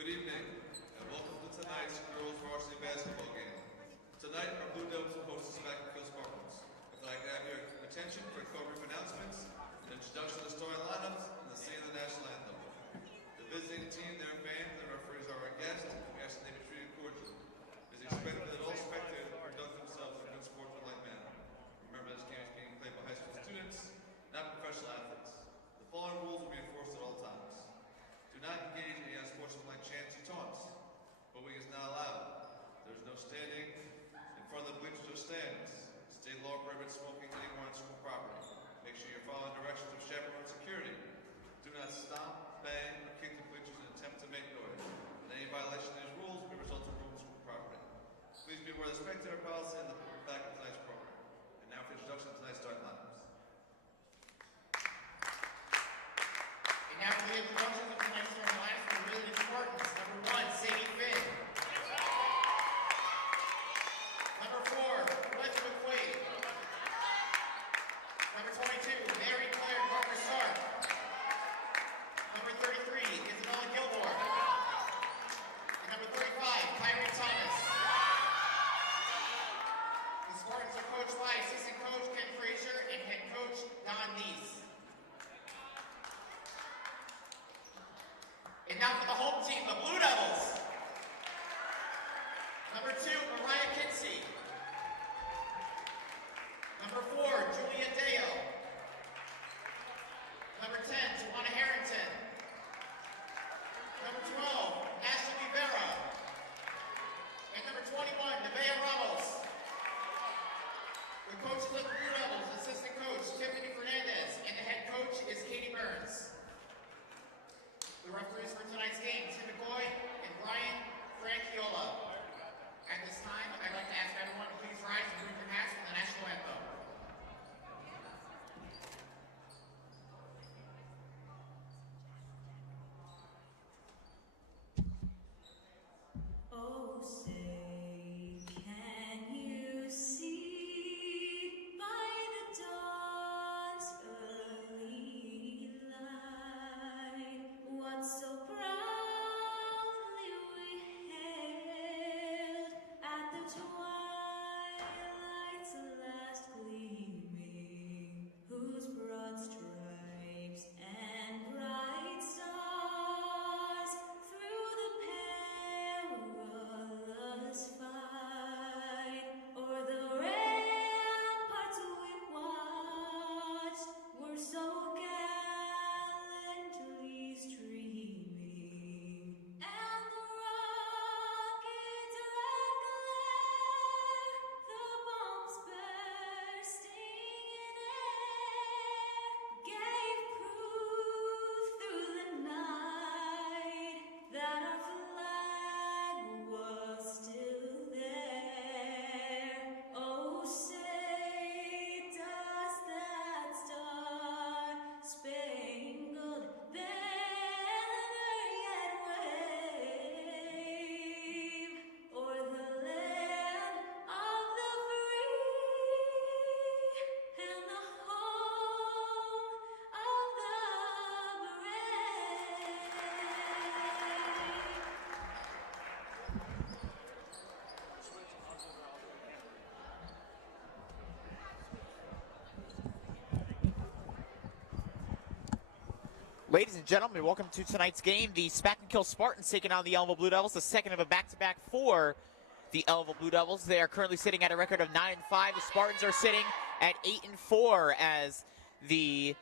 Good evening, and welcome to tonight's girls varsity basketball game. Tonight, our Blue Devils will host the Spackenkill Spartans. If I can have your attention for a couple of announcements, an introduction to the starting lineups, and the singing of the national anthem. The visiting team, their fans, and referees are our guests, and we ask that they be treated cordially. It is expected that all spectators conduct themselves in a good sportsmanlike manner. Remember, this game is being played by high school students, not professional athletes. The following rules will be enforced at all times. Do not engage in any unsportsmanlike chants or taunts. Booing is not allowed. There is no standing in front of the bleachers or stands. State law prohibits smoking anywhere on school property. Make sure you're following directions of chaperone security. Do not stomp, bang, or kick the bleachers in an attempt to make noise. And any violation of these rules will result in removal of school property. Please be aware of the spectator policy in the back of tonight's program. And now for the introduction of tonight's starting lineups. And now for the introduction of tonight's starting lineups for the Village Spartans. Number 1, Sadie Finn. Number 4, Leslie McQuaid. Number 22, Mary Claire Parker-Sark. Number 33, Isabella Gilmore. And number 35, Kyrie Thomas. The Spartans are coached by assistant coach Ken Frazier and head coach Don Neese. And now for the home team, the Blue Devils. Number 2, Mariah Kinsey. Number 4, Julia Deo. Number 10, Tawana Harrington. Number 12, Ashley Rivera. And number 21, Nevaeh Ramos. The coach of the Blue Devils, assistant coach Tiffany Fernandez, and the head coach is Katie Burns. The referees for tonight's game, Tim McCoy and Brian Franciola. At this time, I'd like to ask everyone to please rise and bring your hats for the national anthem. Oh, say, can you see by the dawn's early light what so proudly we hailed at the twilight's last gleaming, whose broad stripes and bright stars through the perilous fight o'er the ramparts we watched were so gallantly streaming, and the rocket's red glare, the bombs bursting in air, gave proof through the night that our flag was still there. Oh, say, does that star-spangled banner yet wave o'er the land of the free and the home of the brave? Ladies and gentlemen, welcome to tonight's game. The Spackenkill Spartans taking on the Ellenville Blue Devils, the second of a back-to-back for the Ellenville Blue Devils. They are currently sitting at a record of 9-5. The Spartans are sitting at 8-4 as the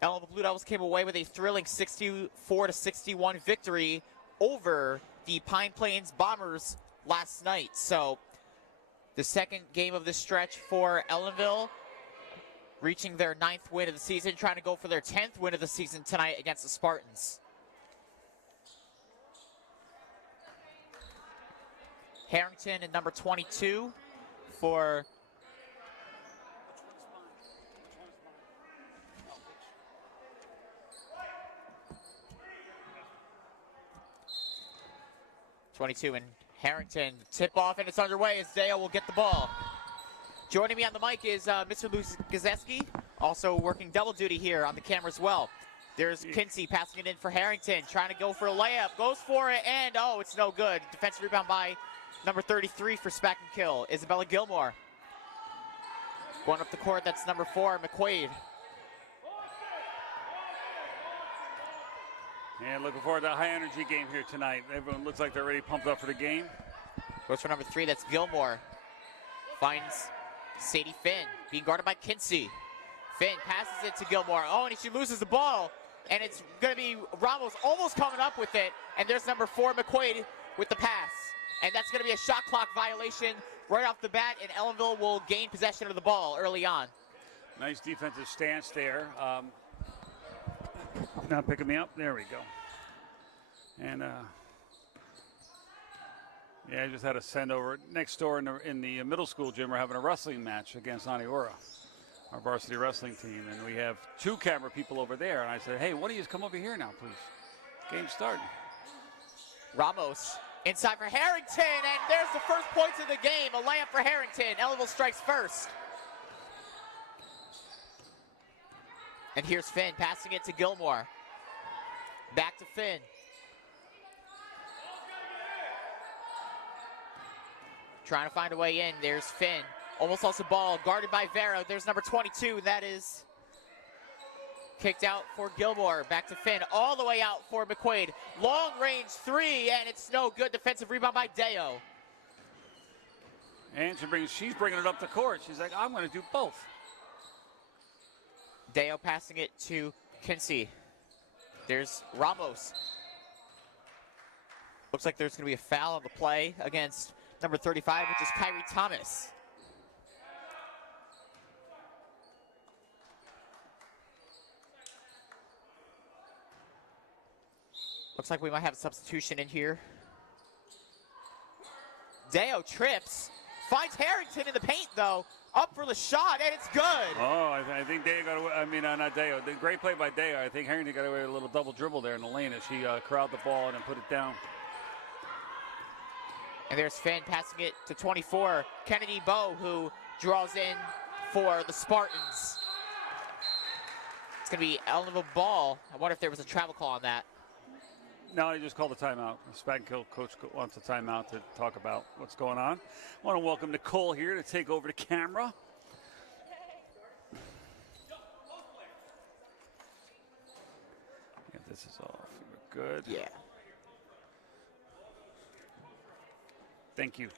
Ellenville Blue Devils came away with a thrilling 64-61 victory over the Pine Plains Bombers last night. So the second game of this stretch for Ellenville, reaching their 9th win of the season, trying to go for their 10th win of the season tonight against the Spartans. Harrington at number 22 for and Harrington. Tip off and it's underway as Dale will get the ball. Joining me on the mic is Mr. Lou Gazeski, also working double duty here on the camera as well. There's Kinsey passing it in for Harrington, trying to go for a layup, goes for it, and oh, it's no good. Defensive rebound by number 33 for Spackenkill, Isabella Gilmore. Going up the court, that's number 4, McQuaid. And looking forward to a high-energy game here tonight. Everyone looks like they're already pumped up for the game. Goes for number 3, that's Gilmore. Finds Sadie Finn, being guarded by Kinsey. Finn passes it to Gilmore. Oh, and she loses the ball. And it's going to be Ramos almost coming up with it. And there's number 4, McQuaid, with the pass. And that's going to be a shot clock violation right off the bat, and Ellenville will gain possession of the ball early on. Nice defensive stance there. Now picking me up. There we go. And yeah, I just had to send over next door in the middle school gym. We're having a wrestling match against Aniora, our varsity wrestling team, and we have 2 camera people over there. And I said, hey, why don't you just come over here now, please? Game's starting. Ramos inside for Harrington, and there's the first points of the game. A layup for Harrington. Ellenville strikes first. And here's Finn passing it to Gilmore. Back to Finn. Trying to find a way in. There's Finn. Almost lost the ball. Guarded by Vera. There's number 22. That is kicked out for Gilmore. Back to Finn. All the way out for McQuaid. Long range 3, and it's no good. Defensive rebound by Deo. And she's bringing it up the court. She's like, I'm going to do both. Deo passing it to Kinsey. There's Ramos. Looks like there's going to be a foul on the play against number 35, which is Kyrie Thomas. Looks like we might have a substitution in here. Deo trips, finds Harrington in the paint though. Up for the shot, and it's good. Oh, I think Deo got away. I mean, not Deo. The great play by Deo. I think Harrington got away with a little double dribble there in the lane as she corralled the ball and then put it down. And there's Finn passing it to 24, Kennedy Bowe, who draws in for the Spartans. It's going to be Ellenville ball. I wonder if there was a travel call on that. No, he just called a timeout. The Spackenkill coach wants a timeout to talk about what's going on. I want to welcome Nicole here to take over the camera. Yeah, this is off. Good. Yeah. Thank you.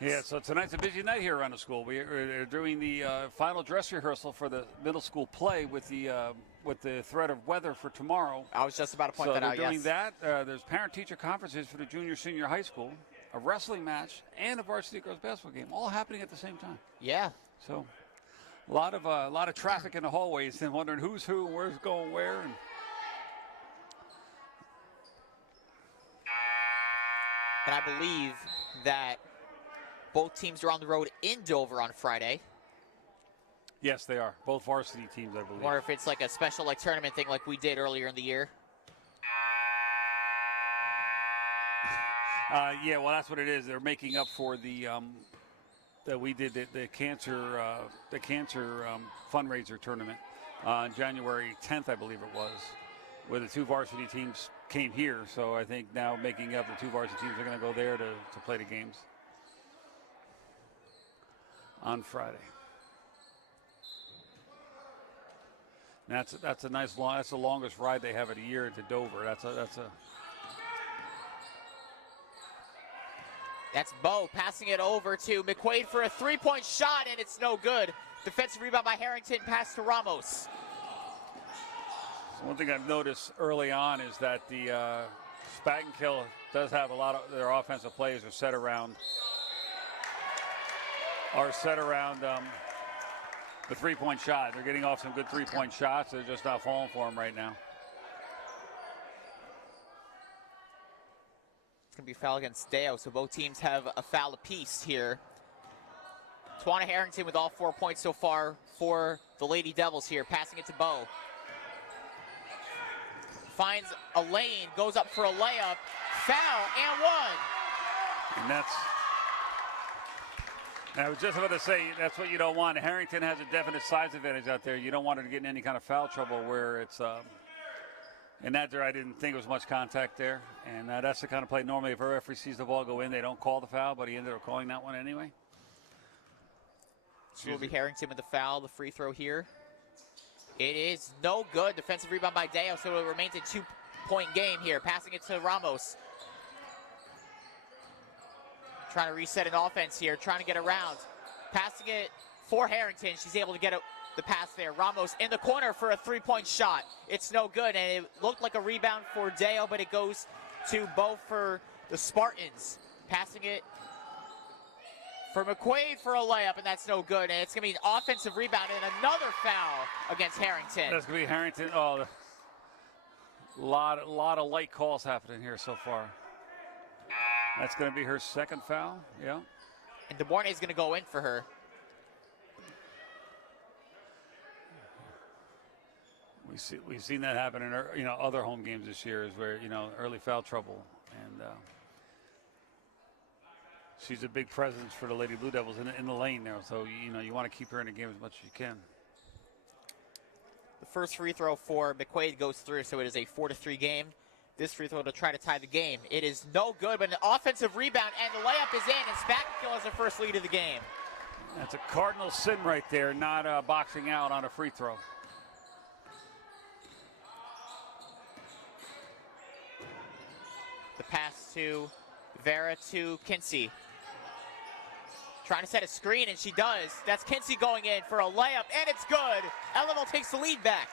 Yeah, so tonight's a busy night here around the school. We're doing the final dress rehearsal for the middle school play with the threat of weather for tomorrow. I was just about to point that out, So they're doing yes. that. There's parent-teacher conferences for the junior, senior high school, a wrestling match, and a varsity girls basketball game, all happening at the same time. Yeah. So a lot of traffic in the hallways and wondering who's who, where's going where. And I believe that both teams are on the road in Dover on Friday. Yes, they are. Both varsity teams, I believe. Or if it's like a special tournament thing like we did earlier in the year. Yeah, well, that's what it is. They're making up for the that we did the cancer fundraiser tournament on January 10th, I believe it was, where the 2 varsity teams came here. So I think now making up the 2 varsity teams are going to go there to play the games on Friday. And that's a nice long. That's the longest ride they have of the year into Dover. That's Bowe passing it over to McQuaid for a 3-point shot, and it's no good. Defensive rebound by Harrington, pass to Ramos. So one thing I've noticed early on is that the Spackenkill does have a lot of their offensive plays are set around the 3-point shot. They're getting off some good 3-point shots. They're just not falling for them right now. It's going to be a foul against Deo, so both teams have a foul apiece here. Tawana Harrington with all 4 points so far for the Lady Devils here, passing it to Bowe. Finds a lane, goes up for a layup, foul, and one. And And I was just about to say, that's what you don't want. Harrington has a definite size advantage out there. You don't want her to get in any kind of foul trouble where it's, in that there, I didn't think there was much contact there. And that's the kind of play normally if a referee sees the ball go in, they don't call the foul, but he ended up calling that one anyway. So will be Harrington with the foul, the free throw here. It is no good. Defensive rebound by Deo, so it remains a 2-point game here. Passing it to Ramos. Trying to reset an offense here, trying to get around. Passing it for Harrington. She's able to get the pass there. Ramos in the corner for a 3-point shot. It's no good, and it looked like a rebound for Deo, but it goes to Bo for the Spartans. Passing it for McQuaid for a layup, and that's no good. And it's going to be an offensive rebound and another foul against Harrington. That's going to be Harrington. Oh, a lot of light calls happening here so far. That's going to be her second foul. Yeah. And DeMornay is going to go in for her. We've seen that happen in other home games this year, is where early foul trouble, and she's a big presence for the Lady Blue Devils in the lane there. So you want to keep her in the game as much as you can. The first free throw for McQuaid goes through, so it is a 4-3 game. This free throw to try to tie the game. It is no good, but an offensive rebound, and the layup is in, and Spackenkill has her first lead of the game. That's a cardinal sin right there, not boxing out on a free throw. The pass to Vera to Kinsey. Trying to set a screen, and she does. That's Kinsey going in for a layup, and it's good. Ellenville takes the lead back.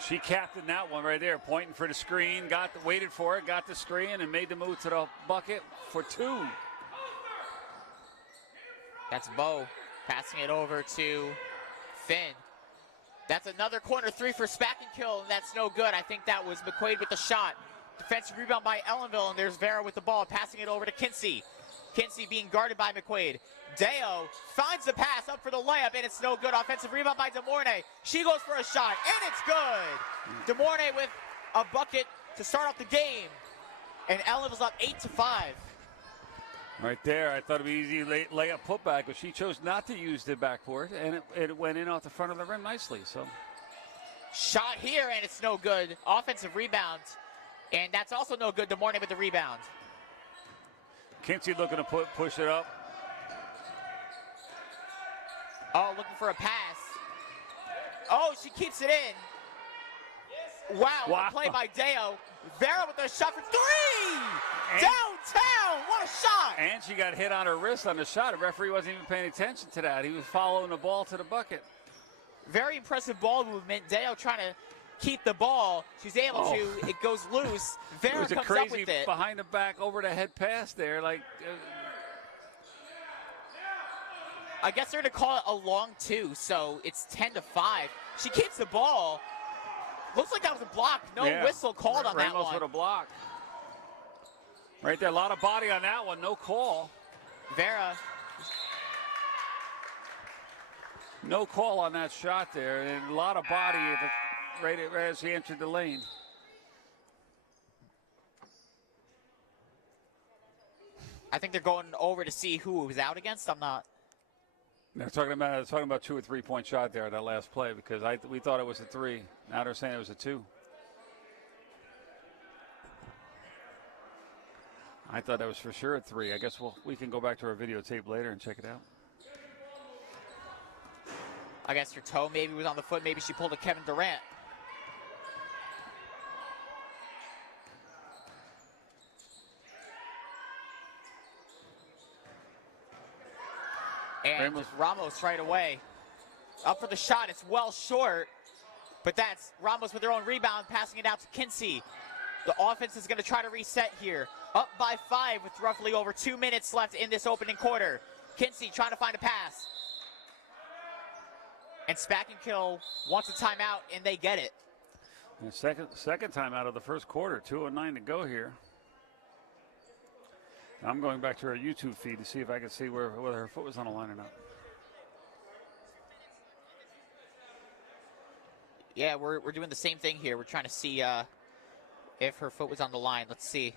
She captained that one right there, pointing for the screen, waited for it, got the screen, and made the move to the bucket for 2. That's Bo passing it over to Finn. That's another corner 3 for Spackenkill, and that's no good. I think that was McQuaid with the shot. Defensive rebound by Ellenville, and there's Vera with the ball, passing it over to Kinsey. Kinsey being guarded by McQuaid. Deo finds the pass up for the layup, and it's no good. Offensive rebound by DeMornay. She goes for a shot, and it's good. DeMornay with a bucket to start off the game, and Ellenville's up 8-5. Right there, I thought it'd be easy layup putback, but she chose not to use the backboard, and it went in off the front of the rim nicely. So, shot here, and it's no good. Offensive rebound, and that's also no good. DeMornay with the rebound. Kinsey looking to push it up. Oh, looking for a pass. Oh, she keeps it in. Wow, what a play by Deo. Vera with a shot for 3! Downtown, what a shot! And she got hit on her wrist on the shot. The referee wasn't even paying attention to that. He was following the ball to the bucket. Very impressive ball movement. Deo trying to keep the ball. She's able to. It goes loose. Vera comes up with it. It was a crazy behind the back, over the head pass there. I guess they're going to call it a long 2, so it's 10-5. She keeps the ball. Looks like that was a block. No whistle called on that one. Ramos with a block. Right there, a lot of body on that one. No call. Vera. No call on that shot there, and a lot of body right as he entered the lane. I think they're going over to see who it was out against. I'm not. They're talking about 2 or 3 point shot there, that last play, because we thought it was a 3. Now they're saying it was a 2. I thought that was for sure a 3. I guess we can go back to our videotape later and check it out. I guess her toe maybe was on the foot. Maybe she pulled a Kevin Durant. And Ramos right away. Up for the shot. It's well short. But that's Ramos with their own rebound, passing it out to Kinsey. The offense is going to try to reset here. Up by 5 with roughly over 2 minutes left in this opening quarter. Kinsey trying to find a pass. And Spackenkill wants a timeout, and they get it. And second time out of the first quarter. 2:09 to go here. I'm going back to our YouTube feed to see if I can see whether her foot was on the line or not. Yeah, we're doing the same thing here. We're trying to see if her foot was on the line. Let's see.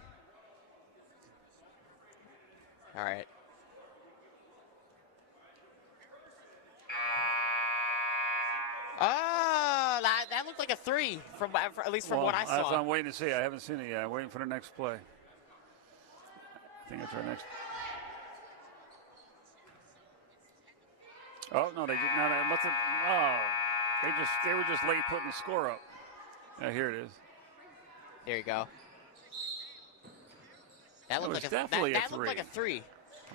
All right. That looked like a 3 from at least from what I That's what saw. I'm waiting to see. I haven't seen it yet. I'm waiting for the next play. I think it's our next. Oh no, they did not. They were just late putting the score up. Yeah, here it is. There you go. That looked was like definitely a that looked like a 3. 3.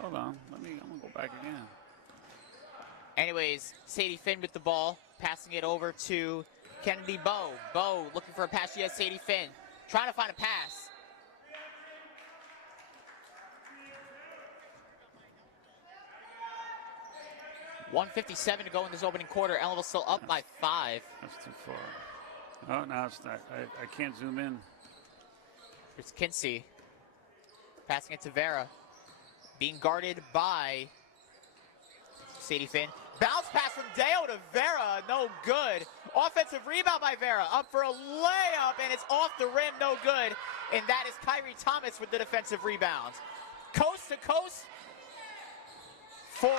Hold on. I'm gonna go back again. Anyways, Sadie Finn with the ball, passing it over to Kennedy Bowe. Bowe looking for a pass. She has Sadie Finn trying to find a pass. .157 to go in this opening quarter. Ellenville still up by 5. That's too far. Oh, no, it's not. I can't zoom in. It's Kinsey passing it to Vera, being guarded by Sadie Finn. Bounce pass from Deo to Vera, no good. Offensive rebound by Vera, up for a layup, and it's off the rim, no good. And that is Kyrie Thomas with the defensive rebound. Coast to coast for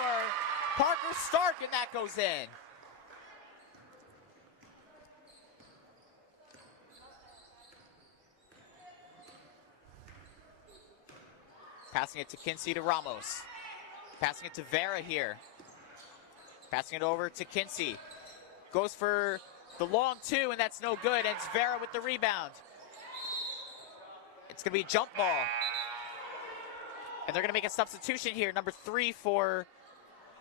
Parker Stark, and that goes in. Passing it to Kinsey to Ramos. Passing it to Vera here. Passing it over to Kinsey. Goes for the long 2, and that's no good. And it's Vera with the rebound. It's going to be a jump ball. And they're going to make a substitution here. Number 3 for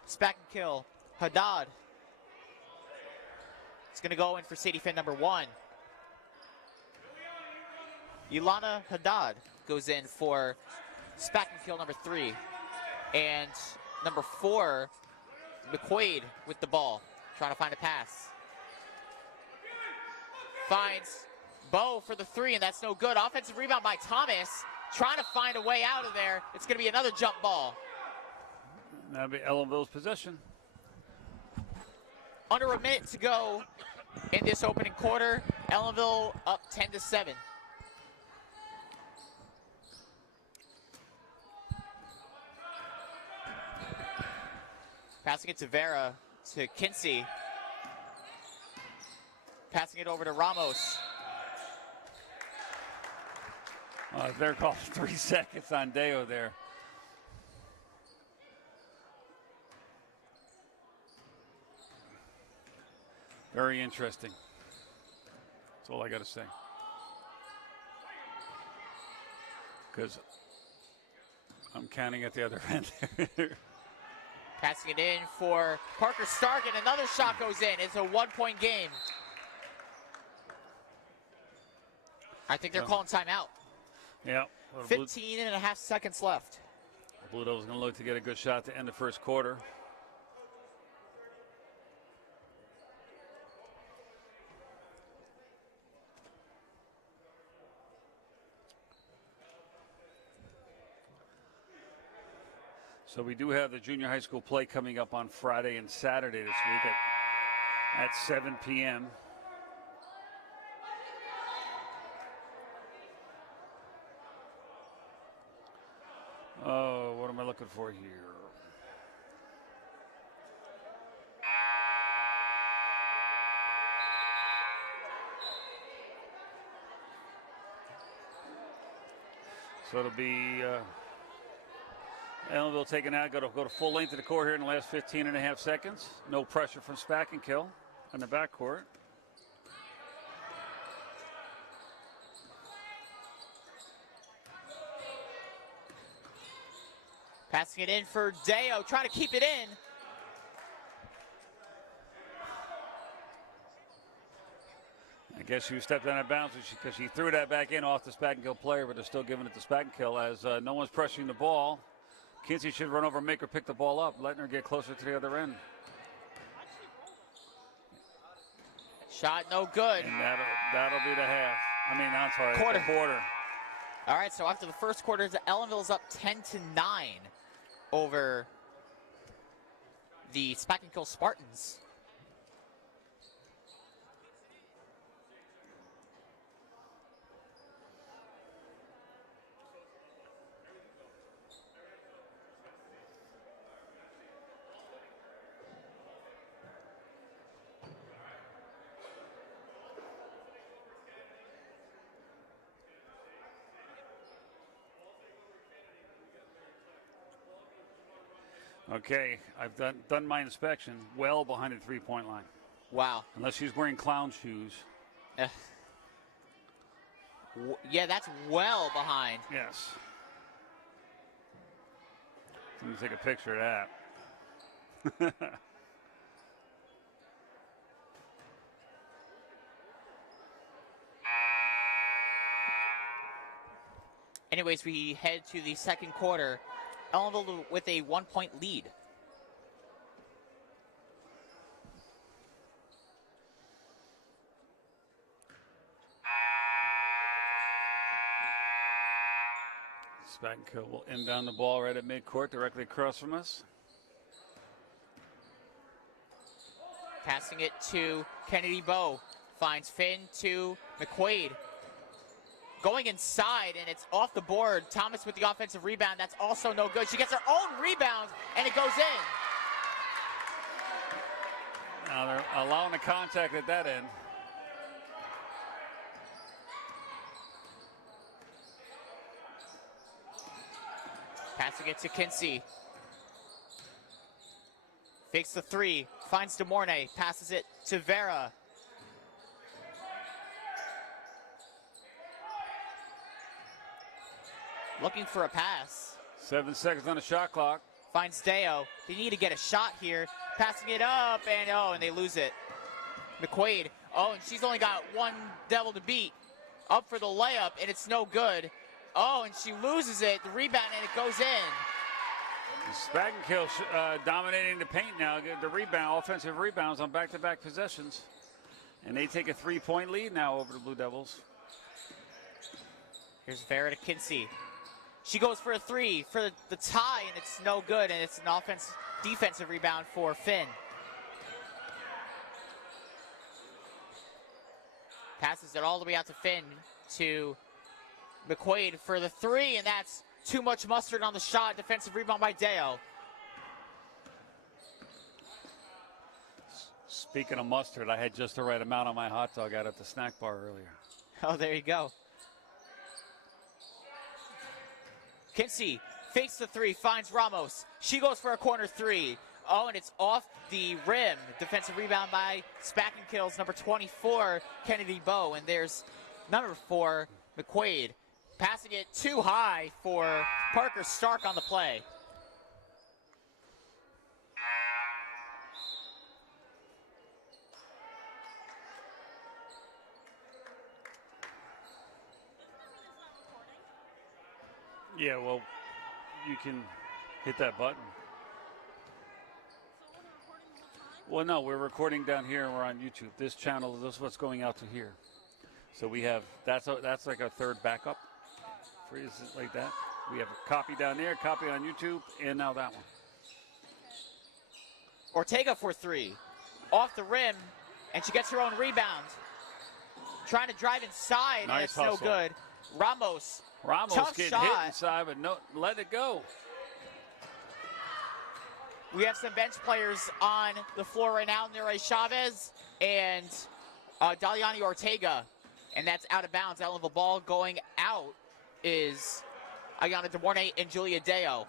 Spackenkill. Haddad. It's going to go in for Sadie Finn, number 1. Ilana Haddad goes in for Spackenkill, number 3. And number 4, McQuaid with the ball, trying to find a pass. Finds Bowe for the 3, and that's no good. Offensive rebound by Thomas, trying to find a way out of there. It's going to be another jump ball. That'll be Ellenville's possession. Under a minute to go in this opening quarter. Ellenville up 10-7. Passing it to Vera, to Kinsey. Passing it over to Ramos. They're called 3 seconds on Deo there. Very interesting. That's all I got to say. Because I'm counting at the other end. Passing it in for Parker Stark, and another shot goes in. It's a 1-point game. I think they're calling timeout. Yeah. 15 and a half seconds left. Blue Devils going to look to get a good shot to end the first quarter. So we do have the junior high school play coming up on Friday and Saturday this week at 7 p.m. Oh, what am I looking for here? So it'll be Ellenville taken out, go to full length of the court here in the last 15 and a half seconds. No pressure from Spackenkill in the backcourt. Passing it in for Deo, trying to keep it in. I guess she stepped out of bounds because she threw that back in off the Spackenkill player, but they're still giving it to Spackenkill as no one's pressuring the ball. Kinsey should run over and make her pick the ball up, letting her get closer to the other end. Shot no good. And that'll be the half. I'm sorry, Quarter. the quarter. All right, so after the first quarter, Ellenville's up 10-9 over the Spackenkill Spartans. Okay, I've done my inspection well behind the three-point line. Wow. Unless she's wearing clown shoes. Yeah, that's well behind. Yes. Let me take a picture of that. Anyways, we head to the second quarter. Ellenville with a 1-point lead. Spackenkill will inbound the ball right at midcourt, directly across from us. Passing it to Kennedy Bow. Finds Finn to McQuaid. Going inside, and it's off the board. Thomas with the offensive rebound. That's also no good. She gets her own rebound, and it goes in. Now they're allowing the contact at that end. Passing it to Kinsey. Fakes the three. Finds DeMornay. Passes it to Vera. Looking for a pass. 7 seconds on the shot clock. Finds Deo. They need to get a shot here. Passing it up, and they lose it. McQuaid. Oh, and she's only got one devil to beat. Up for the layup, and it's no good. Oh, and she loses it. The rebound, and it goes in. Spackenkill dominating the paint now. The rebound, offensive rebounds on back-to-back possessions. And they take a 3-point lead now over the Blue Devils. Here's Vera to Kinsey. She goes for a three for the tie, and it's no good, and it's an defensive rebound for Finn. Passes it all the way out to Finn to McQuaid for the three, and that's too much mustard on the shot. Defensive rebound by Deo. Speaking of mustard, I had just the right amount on my hot dog out at the snack bar earlier. Oh, there you go. Kinsey fakes the three, finds Ramos. She goes for a corner three. Oh, and it's off the rim. Defensive rebound by Spackenkill's number 24, Kennedy Bow. And there's number 4, McQuaid. Passing it too high for Parker Stark on the play. Yeah, well, you can hit that button. Well, no, we're recording down here and we're on YouTube. This channel, this is what's going out to here. So we have, that's like our third backup. Like that. We have a copy down there, copy on YouTube, and now that one. Ortega for three. Off the rim, and she gets her own rebound. Trying to drive inside, and it's no good. Ramos tough getting shot. Hit inside, but no, let it go. We have some bench players on the floor right now. Nere Chavez and Daliani Ortega, and that's out of bounds. Ellenville ball going out is Ayana DeMornay and Julia Deo.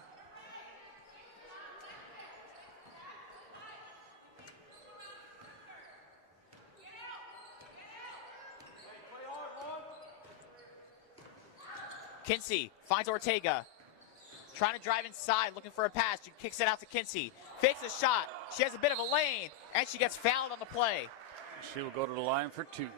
Kinsey finds Ortega. Trying to drive inside, looking for a pass. She kicks it out to Kinsey. Fakes a shot. She has a bit of a lane, and she gets fouled on the play. She will go to the line for two.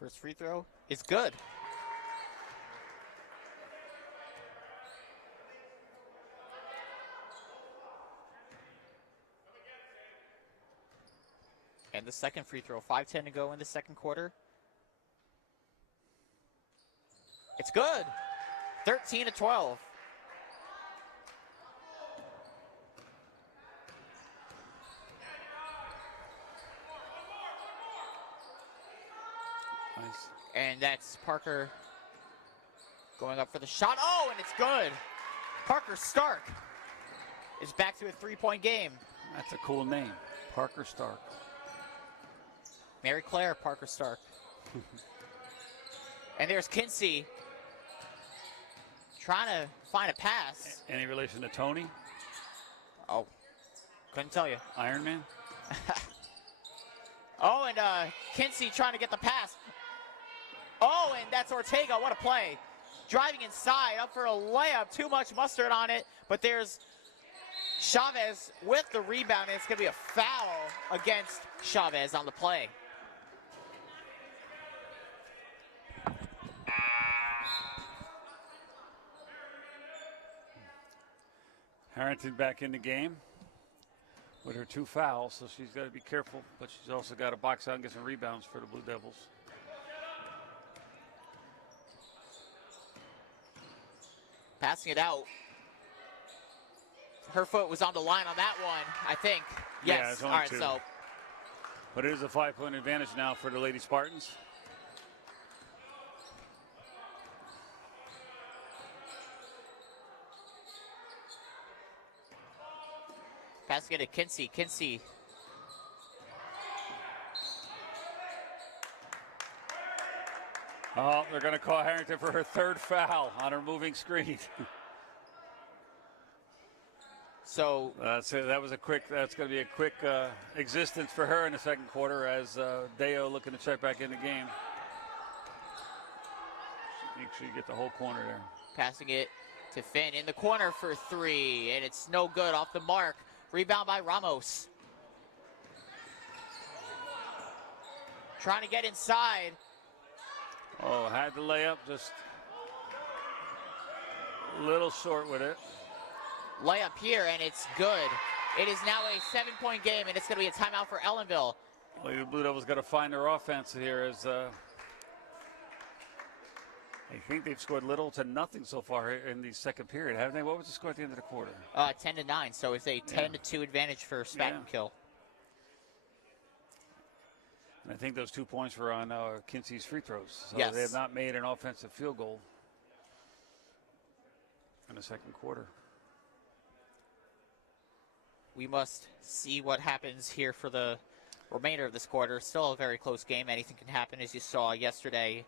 First free throw is good. And the second free throw, 5:10 to go in the second quarter. It's good. 13-12. And that's Parker going up for the shot. Oh, and it's good. Parker Stark is back to a 3-point game. That's a cool name, Parker Stark. Mary Claire Parker Stark. And there's Kinsey trying to find a pass. Any relation to Tony? Oh, couldn't tell you. Iron Man? Oh, and Kinsey trying to get the pass. Oh, and that's Ortega. What a play. Driving inside, up for a layup. Too much mustard on it. But there's Chavez with the rebound, and it's going to be a foul against Chavez on the play. Harrington back in the game with her 2 fouls, so she's got to be careful, but she's also got to box out and get some rebounds for the Blue Devils. Passing it out. Her foot was on the line on that one, I think. Yes. Yeah, it's all only right, 2. so But it is a 5-point advantage now for the Lady Spartans. passing it to Kinsey. Kinsey. Oh, they're going to call Harrington for her 3rd foul on her moving screen. So That's it. That's going to be a quick existence for her in the second quarter as Deo looking to check back in the game. Make sure you get the whole corner there. passing it to Finn in the corner for 3, and it's no good off the mark. Rebound by Ramos. Trying to get inside. Oh, had the layup, just a little short with it. Layup here, and it's good. It is now a 7-point game, and it's going to be a timeout for Ellenville. Well, the Blue Devils got to find their offense here as I think they've scored little to nothing so far in the second period, haven't they? What was the score at the end of the quarter? 10-9, so it's a 10-2 advantage for Spackenkill. And I think those 2 points were on Kinsey's free throws. So Yes. they have not made an offensive field goal in the second quarter. We must see what happens here for the remainder of this quarter. Still a very close game. Anything can happen, as you saw yesterday.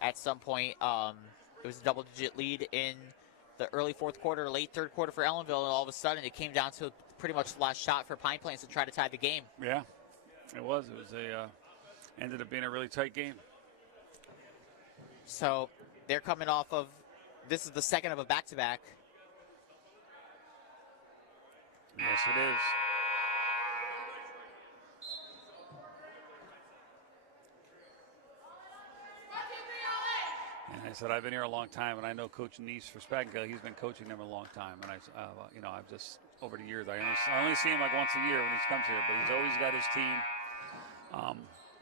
At some point, it was a double-digit lead in the early fourth quarter, late third quarter for Ellenville, and all of a sudden it came down to pretty much the last shot for Pine Plains to try to tie the game. Yeah, it was. It was ended up being a really tight game. So they're coming off of, this is the second of a back-to-back. Yes, it is. And I said, I've been here a long time, and I know Coach Neese for Spackenkill. He's been coaching them a long time, and I've just over the years, I only see him like once a year when he comes here, but he's always got his team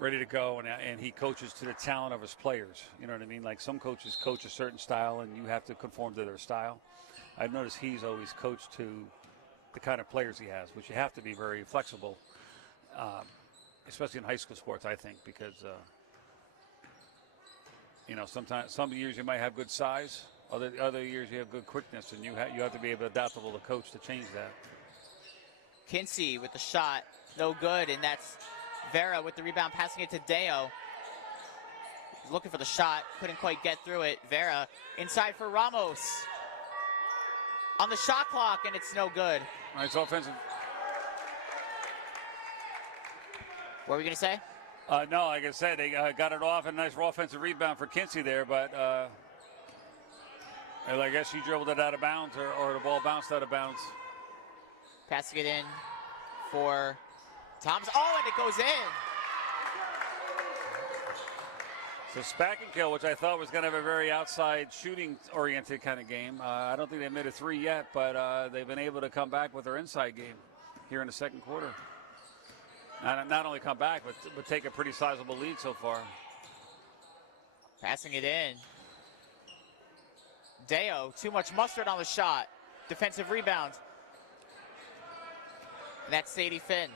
ready to go, and he coaches to the talent of his players. You know what I mean? Like some coaches coach a certain style, and you have to conform to their style. I've noticed he's always coached to the kind of players he has, which you have to be very flexible, especially in high school sports, I think, because sometimes some years you might have good size, other years you have good quickness, and you have to be able to adaptable to coach to change that. Kinsey with the shot, no good, and that's Vera with the rebound, passing it to Deo. He's looking for the shot, couldn't quite get through it. Vera inside for Ramos on the shot clock, and it's no good. Nice offensive. What were we going to say? No, like I said, they got it off, a nice offensive rebound for Kinsey there, but I guess she dribbled it out of bounds, or the ball bounced out of bounds. Passing it in for Thomas. Oh, and it goes in. So Spackenkill, which I thought was going to have a very outside shooting-oriented kind of game. I don't think they made a 3 yet, but they've been able to come back with their inside game here in the second quarter. Not only come back, but take a pretty sizable lead so far. Passing it in. Deo, too much mustard on the shot. Defensive rebound. And that's Sadie Finn.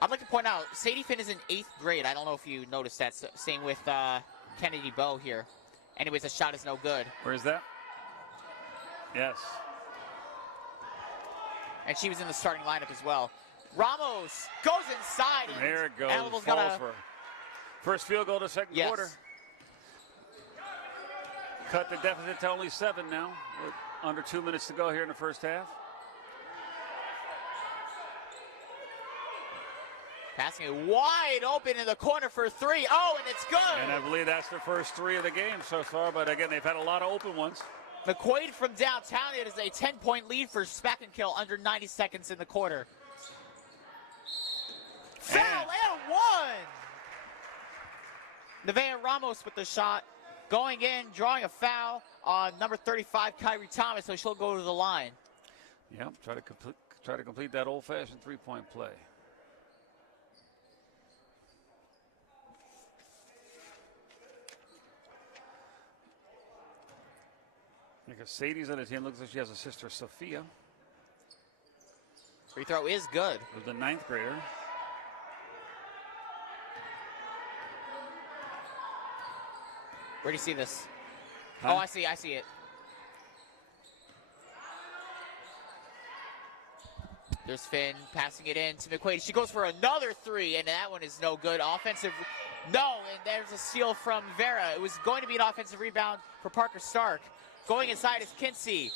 I'd like to point out, Sadie Finn is in 8th grade. I don't know if you noticed that. Same with Kennedy Bow here. Anyways, the shot is no good. Where's that? Yes. And she was in the starting lineup as well. Ramos goes inside. And there it goes. Ellenville's Falls for first field goal to second quarter. Cut the deficit to only 7 now. With under 2 minutes to go here in the first half. Passing it wide open in the corner for 3. Oh, and it's good. And I believe that's their first 3 of the game so far. But again, they've had a lot of open ones. McQuaid from downtown. It is a 10-point lead for Spackenkill under 90 seconds in the quarter. Foul and 1. Nevaeh Ramos with the shot. Going in, drawing a foul on number 35, Kyrie Thomas, so she'll go to the line. Yep, try to complete that old-fashioned 3-point play. Because Sadie's on the team, looks like she has a sister, Sophia. Free throw is good. Who's the 9th grader. Where do you see this? Huh? Oh, I see it. There's Finn passing it in to McQuaid. She goes for another 3, and that one is no good. Offensive, no, and there's a steal from Vera. It was going to be an offensive rebound for Parker Stark. Going inside is Kinsey.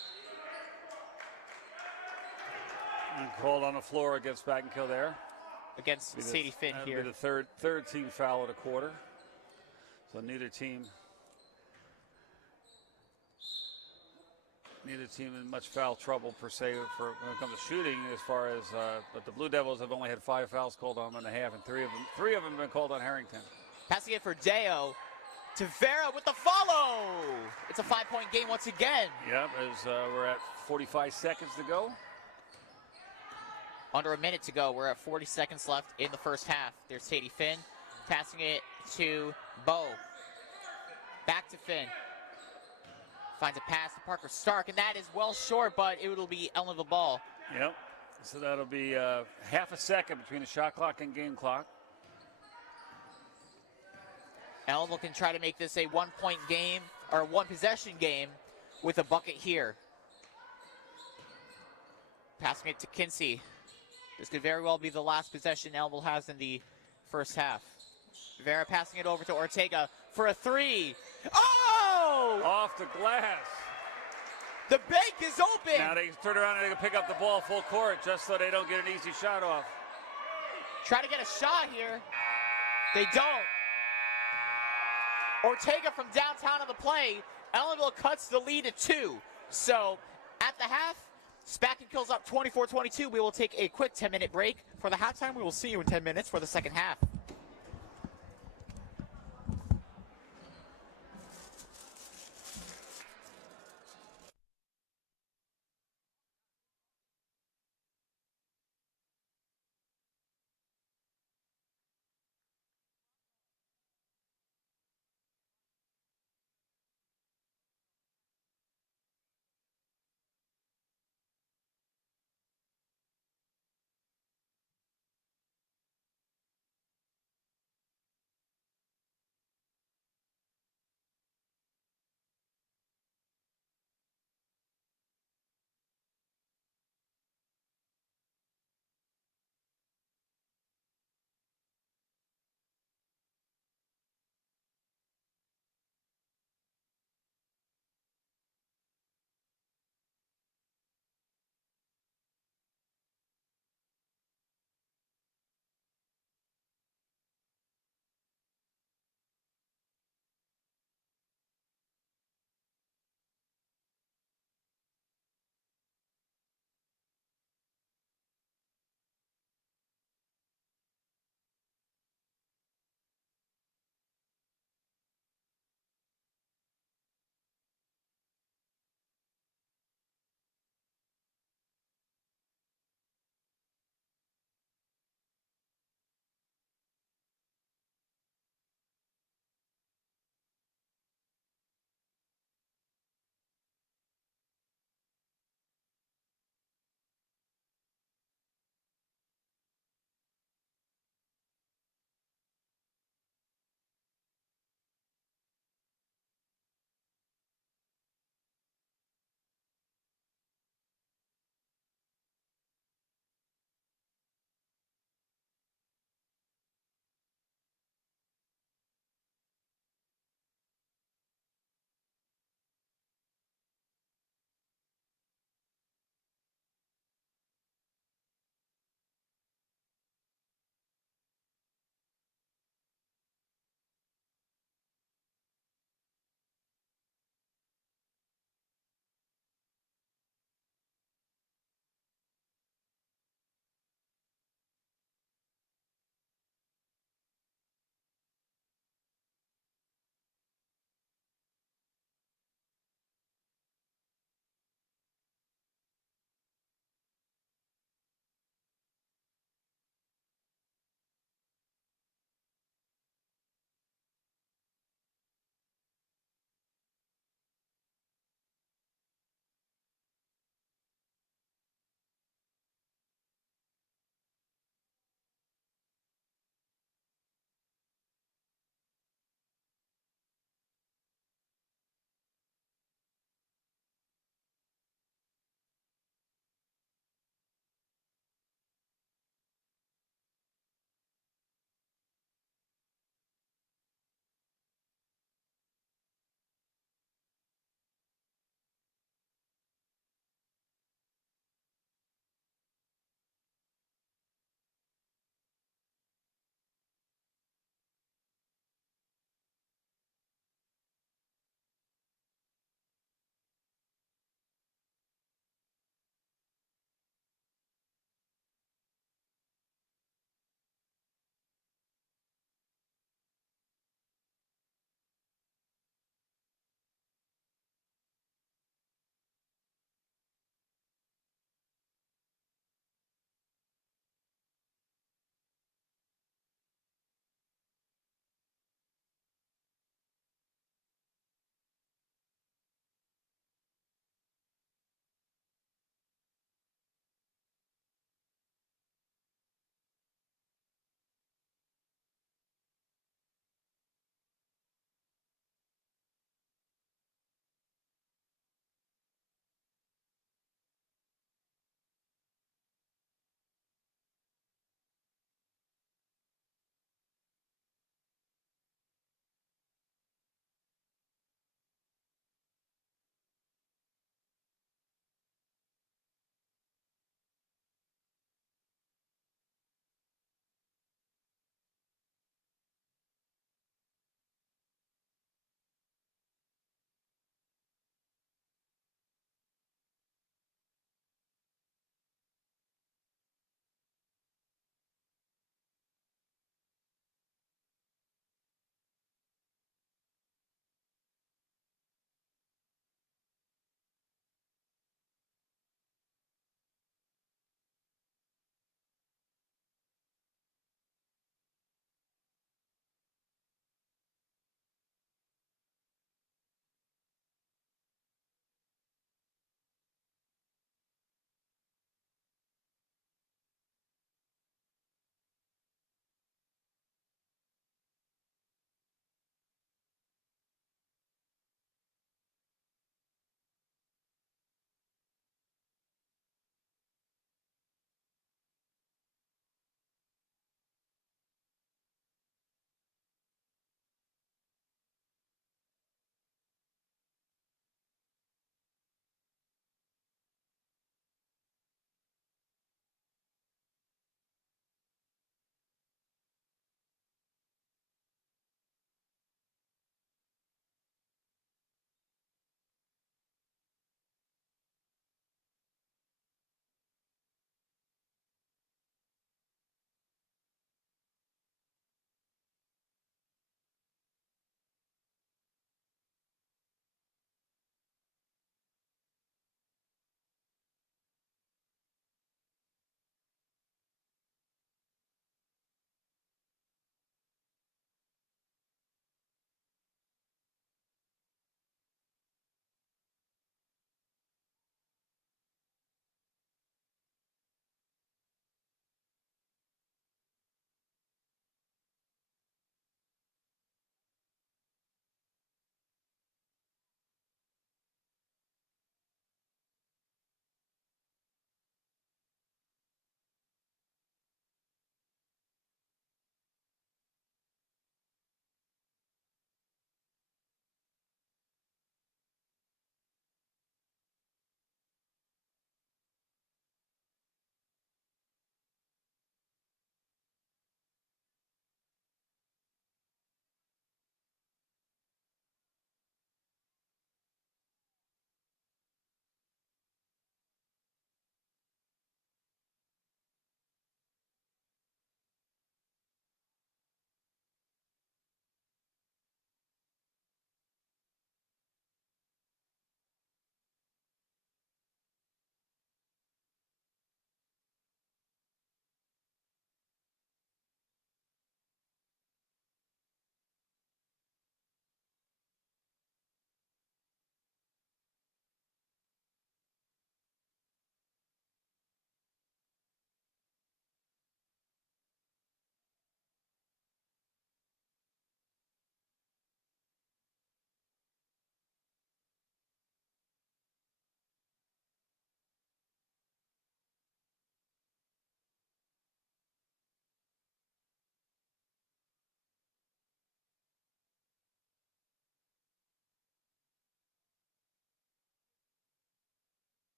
And called on the floor against Spackenkill there. Against Sadie Finn here. That'll be the third team foul of the quarter. So neither team in much foul trouble per se for when it comes to shooting. As far as but the Blue Devils have only had 5 fouls called on them in the half, and three of them have been called on Harrington. Passing it for Deo to Vera with the follow. It's a 5-point game once again. Yep, as we're at 45 seconds to go. Under a minute to go. We're at 40 seconds left in the first half. There's Sadie Finn passing it to Bo. Back to Finn. Finds a pass to Parker Stark, and that is well short, but it will be Ellenville ball. Yep. So that'll be half a second between the shot clock and game clock. Ellenville can try to make this a 1-point game, or 1-possession game, with a bucket here. Passing it to Kinsey. This could very well be the last possession Ellenville has in the first half. Vera passing it over to Ortega for a 3. Oh! Off the glass. The bank is open. Now they can turn around and they can pick up the ball full court just so they don't get an easy shot off. Try to get a shot here. They don't. Ortega from downtown on the play. Ellenville cuts the lead to 2. So at the half, Spackenkill's up 24-22. We will take a quick 10-minute break for the halftime. We will see you in 10 minutes for the second half.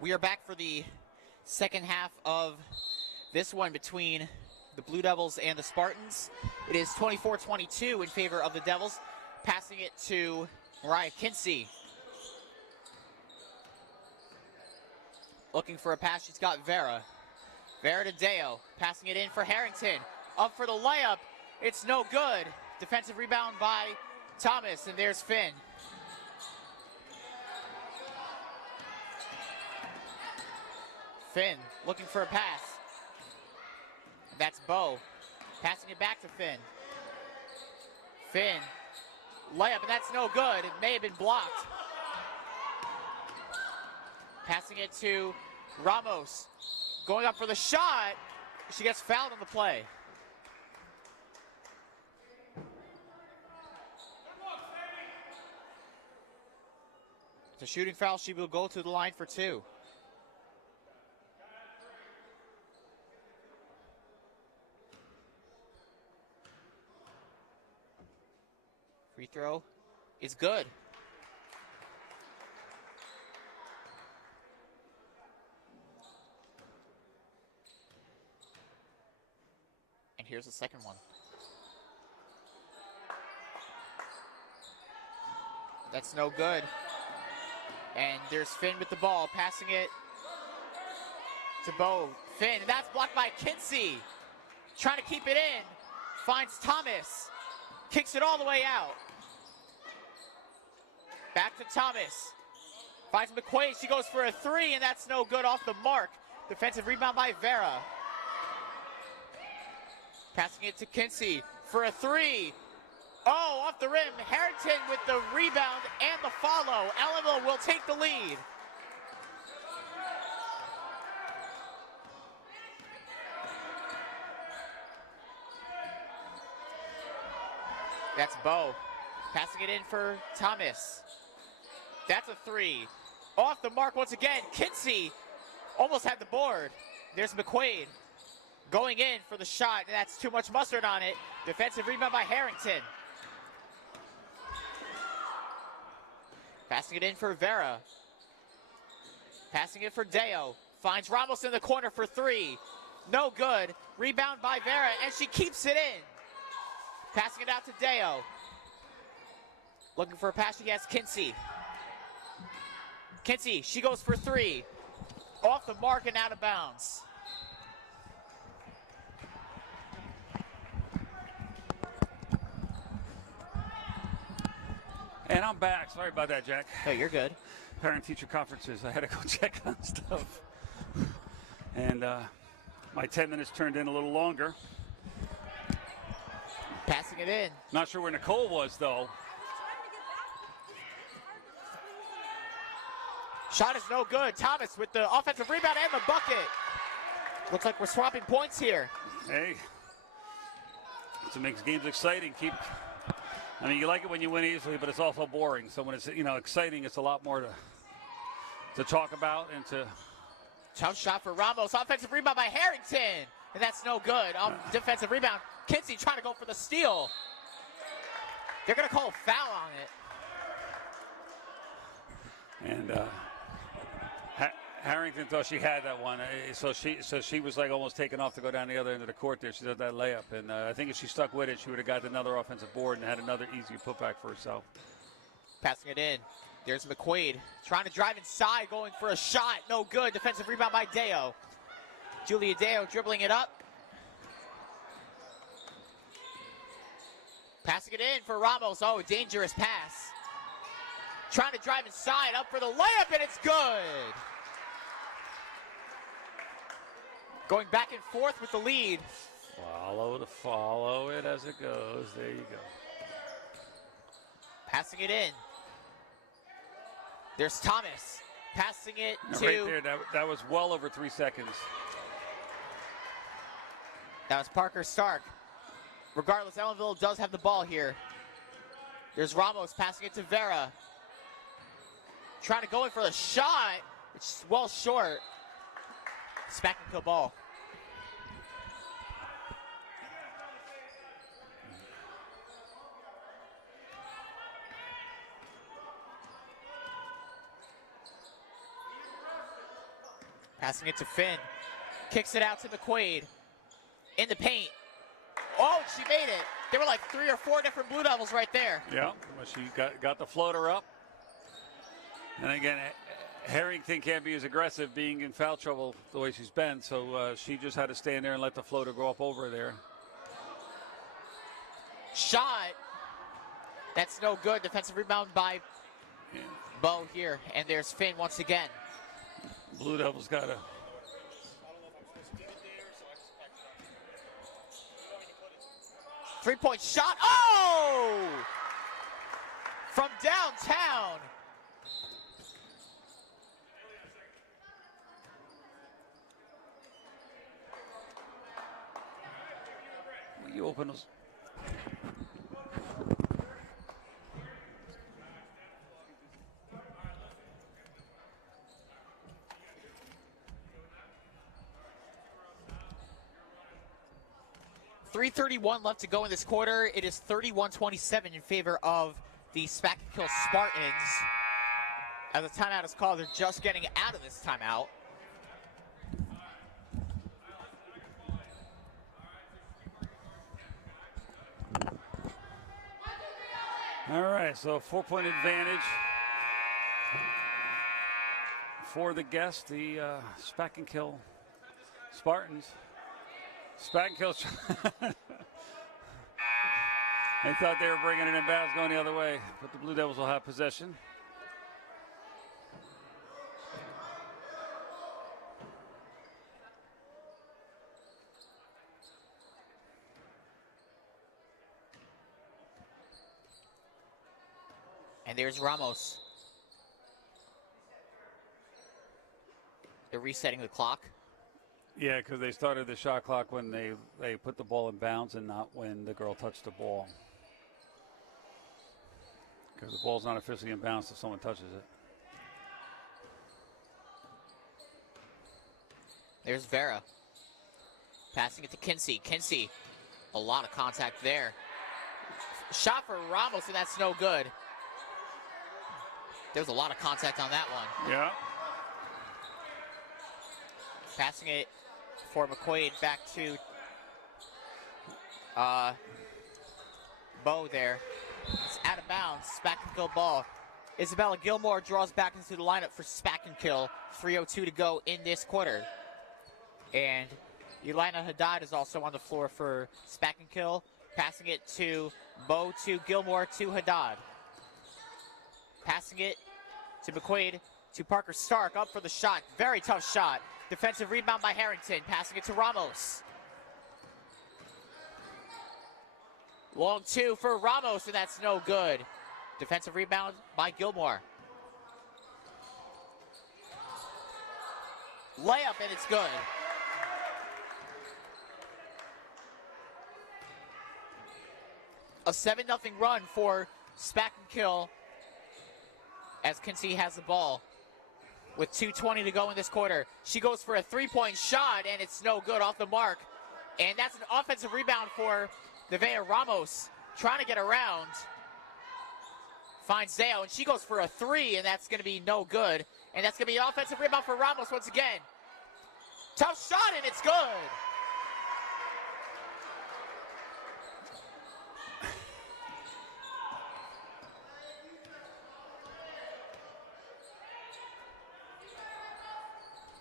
We are back for the second half of this one between the Blue Devils and the Spartans. It is 24-22 in favor of the Devils. Passing it to Mariah Kinsey. Looking for a pass, she's got Vera. Vera to Deo, passing it in for Harrington. Up for the layup, it's no good. Defensive rebound by Thomas, and there's Finn. Finn looking for a pass. That's Bo. Passing it back to Finn. Finn, layup, and that's no good. It may have been blocked. Passing it to Ramos. Going up for the shot. She gets fouled on the play. It's a shooting foul. She will go to the line for two. Free throw is good. And here's the second one. That's no good. And there's Finn with the ball, passing it to Bo. Finn, and that's blocked by Kinsey. Trying to keep it in. Finds Thomas. Kicks it all the way out. Back to Thomas. Finds McQuaid. She goes for a three, and that's no good, off the mark. Defensive rebound by Vera. Passing it to Kinsey for a three. Oh, off the rim. Harrington with the rebound and the follow. Ellenville will take the lead. That's Bo. Passing it in for Thomas. That's a three. Off the mark once again. Kinsey almost had the board. There's McQuaid going in for the shot. That's too much mustard on it. Defensive rebound by Harrington. Passing it in for Vera. Passing it for Deo. Finds Ramos in the corner for three. No good. Rebound by Vera, and she keeps it in. Passing it out to Deo. Looking for a pass, she has Kinsey. Kinsey, she goes for three. Off the mark and out of bounds. And I'm back. Sorry about that, Jack. Oh, you're good. Parent-teacher conferences. I had to go check on stuff. And my 10 minutes turned in a little longer. Passing it in. Not sure where Nicole was, though. Shot is no good. Thomas with the offensive rebound and the bucket. Looks like we're swapping points here. Hey, that's what makes games exciting. I mean, you like it when you win easily, but it's also boring. So when it's, exciting, it's a lot more to talk about and to. Tough shot for Ramos. Offensive rebound by Harrington. And that's no good. Defensive rebound. Kinsey trying to go for the steal. They're going to call a foul on it. And Harrington thought she had that one. So she was like almost taken off to go down the other end of the court there. She did that layup. And I think if she stuck with it, she would have got another offensive board and had another easy putback for herself. Passing it in. There's McQuaid trying to drive inside, going for a shot. No good. Defensive rebound by Deo. Julia Deo dribbling it up. Passing it in for Ramos. Oh, dangerous pass. Trying to drive inside, up for the layup, and it's good. Going back and forth with the lead. Follow it as it goes. There you go. Passing it in. There's Thomas. Passing it to... Right there, that was well over 3 seconds. That was Parker Stark. Regardless, Ellenville does have the ball here. There's Ramos passing it to Vera. Trying to go in for the shot. It's well short. Spackenkill ball. Passing it to Finn. Kicks it out to McQuaid. In the paint. Oh, she made it. There were like 3 or 4 different Blue Devils right there. Yeah, well, she got the floater up. And again, Harrington can't be as aggressive being in foul trouble the way she's been, so she just had to stand there and let the floater go up over there. Shot. That's no good. Defensive rebound by Bo here. And there's Finn once again. Blue Devils got to. 3-point shot. Oh! From downtown. Will you open those? 3:31 left to go in this quarter. It is 31-27 in favor of the Spackenkill Spartans. As the timeout is called, they're just getting out of this timeout. All right, so a 4-point advantage for the guests, the Spackenkill Spartans. Spackenkill. They thought they were bringing it in bounds going the other way, but the Blue Devils will have possession. And there's Ramos. They're resetting the clock. Yeah, because they started the shot clock when they put the ball in bounds and not when the girl touched the ball. Because the ball's not officially in bounds if someone touches it. There's Vera. Passing it to Kinsey. Kinsey, a lot of contact there. Shot for Ramos, and that's no good. There was a lot of contact on that one. Yeah. Passing it for McQuaid back to Bo there. It's out of bounds. Spackenkill ball. Isabella Gilmore draws back into the lineup for Spackenkill. 3:02 to go in this quarter. And Elina Haddad is also on the floor for Spackenkill. Passing it to Bo to Gilmore to Haddad. Passing it to McQuaid to Parker Stark. Up for the shot. Very tough shot. Defensive rebound by Harrington. Passing it to Ramos. Long two for Ramos, and that's no good. Defensive rebound by Gilmore. Layup, and it's good. A 7-0 run for Spackenkill as Kinsey has the ball with 2:20 to go in this quarter. She goes for a 3-point shot, and it's no good, off the mark. And that's an offensive rebound for Nevaeh Ramos, trying to get around. Finds Zao, and she goes for a 3, and that's going to be no good. And that's going to be an offensive rebound for Ramos once again. Tough shot, and it's good.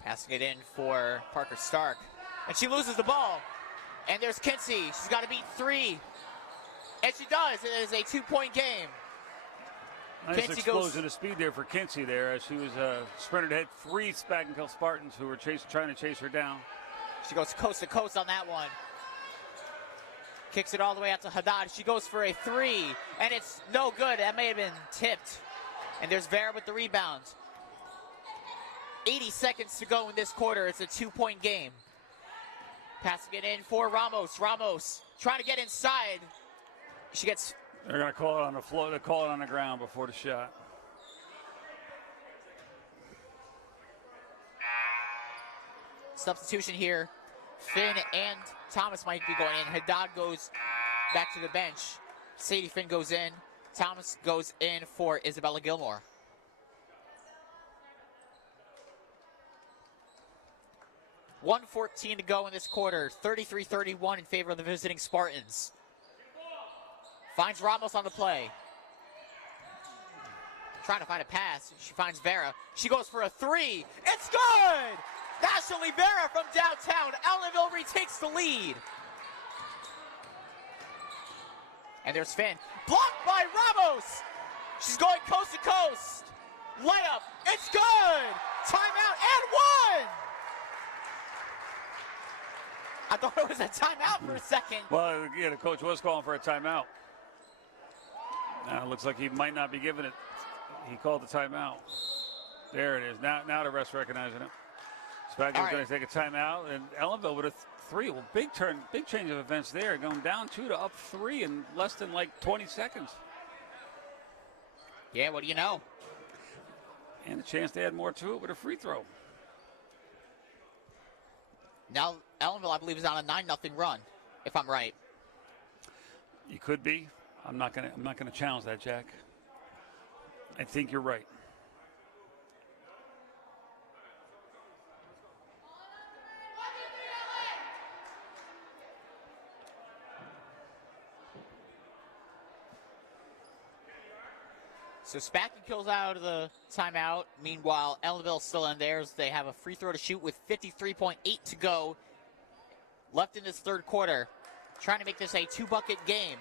Passing it in for Parker Stark. And she loses the ball. And there's Kinsey. She's got to beat 3. And she does. It is a 2-point game. Nice Kinsey explosion goes of speed there for Kinsey there as she was sprinted ahead 3 Spackenkill Spartans who were trying to chase her down. She goes coast to coast on that one. Kicks it all the way out to Haddad. She goes for a 3. And it's no good. That may have been tipped. And there's Vera with the rebound. 80 seconds to go in this quarter. It's a 2-point game. Passing it in for Ramos. Ramos trying to get inside. She gets... They're going to call it on the floor. They call it on the ground before the shot. Substitution here. Finn and Thomas might be going in. Haddad goes back to the bench. Sadie Finn goes in. Thomas goes in for Isabella Gilmore. 1:14 to go in this quarter. 33-31 in favor of the visiting Spartans. Finds Ramos on the play. Trying to find a pass. She finds Vera. She goes for a three. It's good! Nationally Vera from downtown. Ellenville retakes the lead. And there's Finn. Blocked by Ramos. She's going coast to coast. Layup. It's good! Timeout and one! I thought it was a timeout for a second. Well, yeah, the coach was calling for a timeout. Now it looks like he might not be giving it. He called the timeout. There it is. Now the ref's recognizing it. Spackenkill's going to take a timeout, and Ellenville with a three. Well, big change of events there, going down 2 to up 3 in less than like 20 seconds. Yeah, what do you know? And a chance to add more to it with a free throw. Now Ellenville, I believe, is on a 9-0 run, if I'm right. You could be. I'm not gonna challenge that, Jack. I think you're right. So Spackenkill's out of the timeout. Meanwhile, Ellenville's still in theirs. They have a free throw to shoot with 53.8 to go left in this third quarter. Trying to make this a 2-bucket game.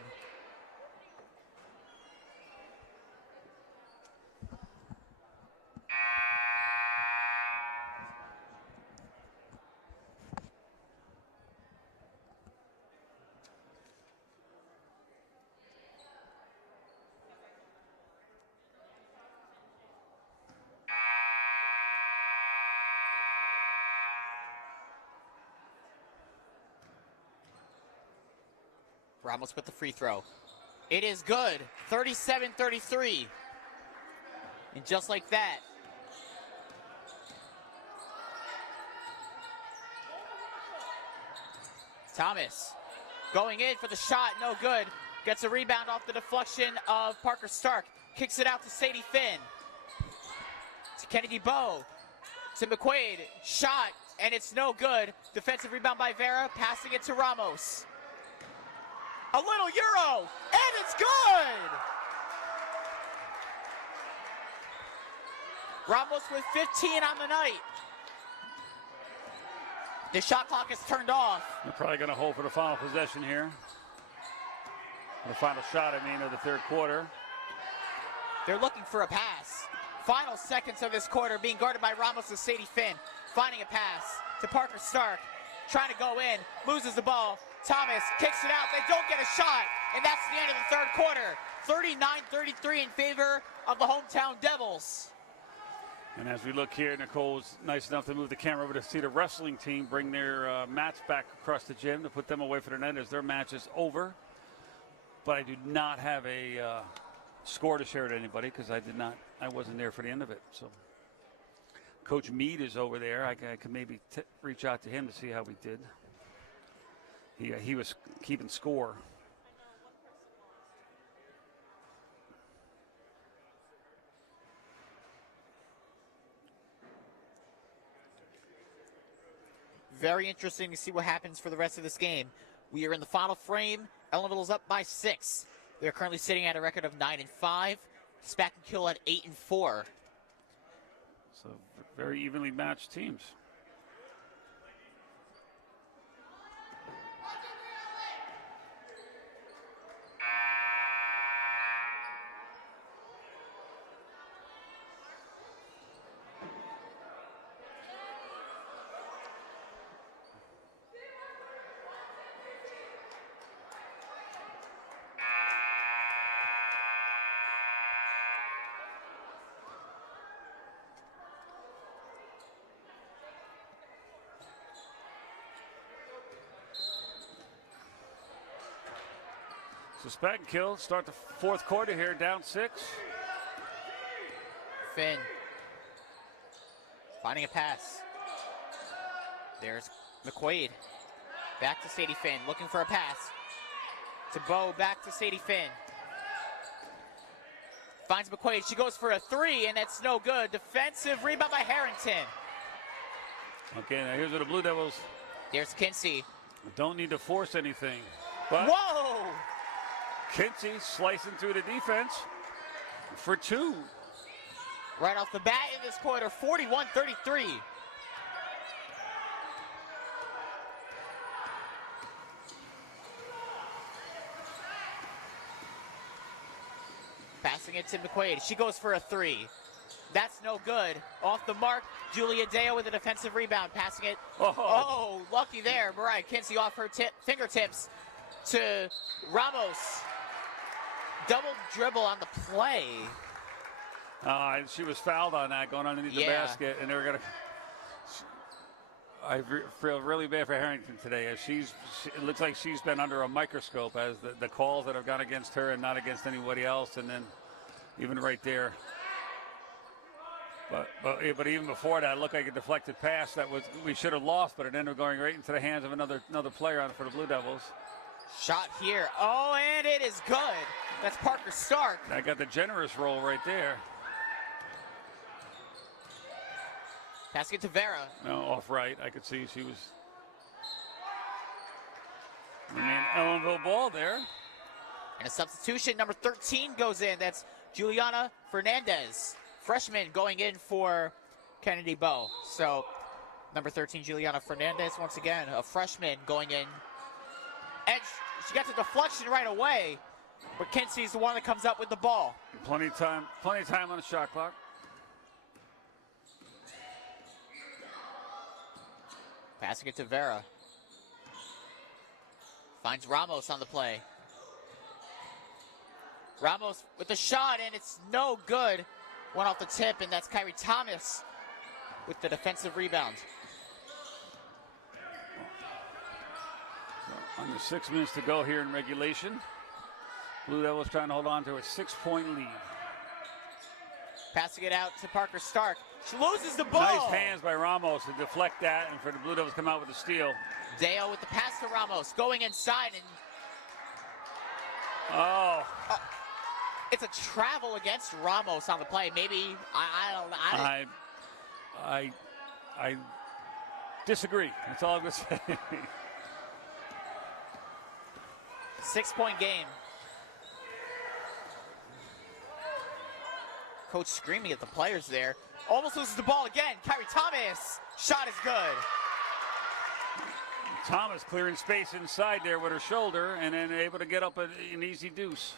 Ramos with the free throw. It is good. 37-33. And just like that, Thomas going in for the shot, no good. Gets a rebound off the deflection of Parker Stark. Kicks it out to Sadie Finn. To Kennedy Bowe. To McQuaid. Shot, and it's no good. Defensive rebound by Vera. Passing it to Ramos. A little Euro, and it's good! Ramos with 15 on the night. The shot clock is turned off. They're probably going to hold for the final possession here. The final shot, of the third quarter. They're looking for a pass. Final seconds of this quarter being guarded by Ramos and Sadie Finn. Finding a pass to Parker Stark. Trying to go in, loses the ball. Thomas kicks it out. They don't get a shot, and that's the end of the third quarter. 39-33 in favor of the hometown Devils. And as we look here, Nicole's nice enough to move the camera over to see the wrestling team bring their mats back across the gym to put them away for the night as their match is over. But I do not have a score to share with anybody because I wasn't there for the end of it. So Coach Mead is over there. I could maybe reach out to him to see how we did. He was keeping score. Very interesting to see what happens for the rest of this game. We are in the final frame. Ellenville is up by 6. They're currently sitting at a record of 9-5. Spackenkill at 8-4. So very evenly matched teams. So Spackenkill start the fourth quarter here, down 6. Finn finding a pass. There's McQuaid. Back to Sadie Finn, looking for a pass. To Bowe, back to Sadie Finn. Finds McQuaid, she goes for a 3, and that's no good. Defensive rebound by Harrington. Okay, now here's where the Blue Devils There's Kinsey. don't need to force anything. But Whoa! Kinsey slicing through the defense for 2. Right off the bat in this quarter, 41-33. Passing it to McQuaid. She goes for a 3. That's no good. Off the mark, Julia Deo with a defensive rebound. Passing it. Oh, lucky there. Mariah Kinsey off her fingertips to Ramos. Double dribble on the play. She was fouled on that going underneath the Yeah. basket, and they were going to. I feel really bad for Harrington today, as it looks like she's been under a microscope as the calls that have gone against her and not against anybody else, and then even right there. But even before that, it looked like a deflected pass that we should have lost, but it ended up going right into the hands of another player for the Blue Devils. Shot here. Oh, and it is good. That's Parker Stark. I got the generous roll right there. Pass it to Vera. No, off right. I could see she was. Ellenville ball there. And a substitution, number 13 goes in. That's Juliana Fernandez. Freshman going in for Kennedy Bow. So, number 13, Juliana Fernandez, once again, a freshman going in. And she gets a deflection right away, but Kinsey's the one that comes up with the ball. Plenty of time on the shot clock. Passing it to Vera. Finds Ramos on the play. Ramos with the shot, and it's no good. Went off the tip, and that's Kyrie Thomas with the defensive rebound. So under 6 minutes to go here in regulation. Blue Devils trying to hold on to a 6-point lead. Passing it out to Parker Stark. She loses the ball. Nice hands by Ramos to deflect that, and for the Blue Devils come out with the steal. Deo with the pass to Ramos, going inside, and it's a travel against Ramos on the play. Maybe I disagree. That's all I'm gonna say. 6-point game. Coach screaming at the players there. Almost loses the ball again. Kyrie Thomas. Shot is good. Thomas clearing space inside there with her shoulder, and then able to get up an easy deuce.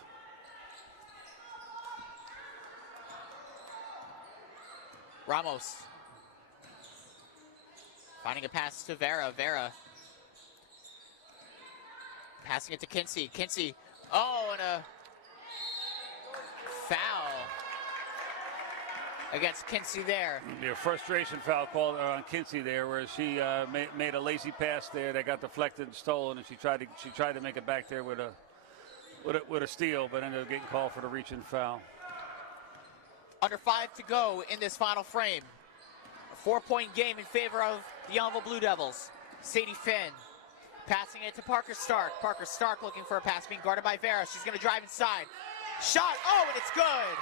Ramos. Finding a pass to Vera. Vera. Passing it to Kinsey. Kinsey. Oh, and a foul against Kinsey there. Yeah, frustration foul called on Kinsey there, where she made a lazy pass there that got deflected and stolen, and she tried to make it back there with a steal, but ended up getting called for the reach-in foul. Under 5 to go in this final frame. A 4-point game in favor of the Ellenville Blue Devils. Sadie Finn passing it to Parker Stark. Parker Stark looking for a pass, being guarded by Vera. She's going to drive inside. Shot. Oh, and it's good.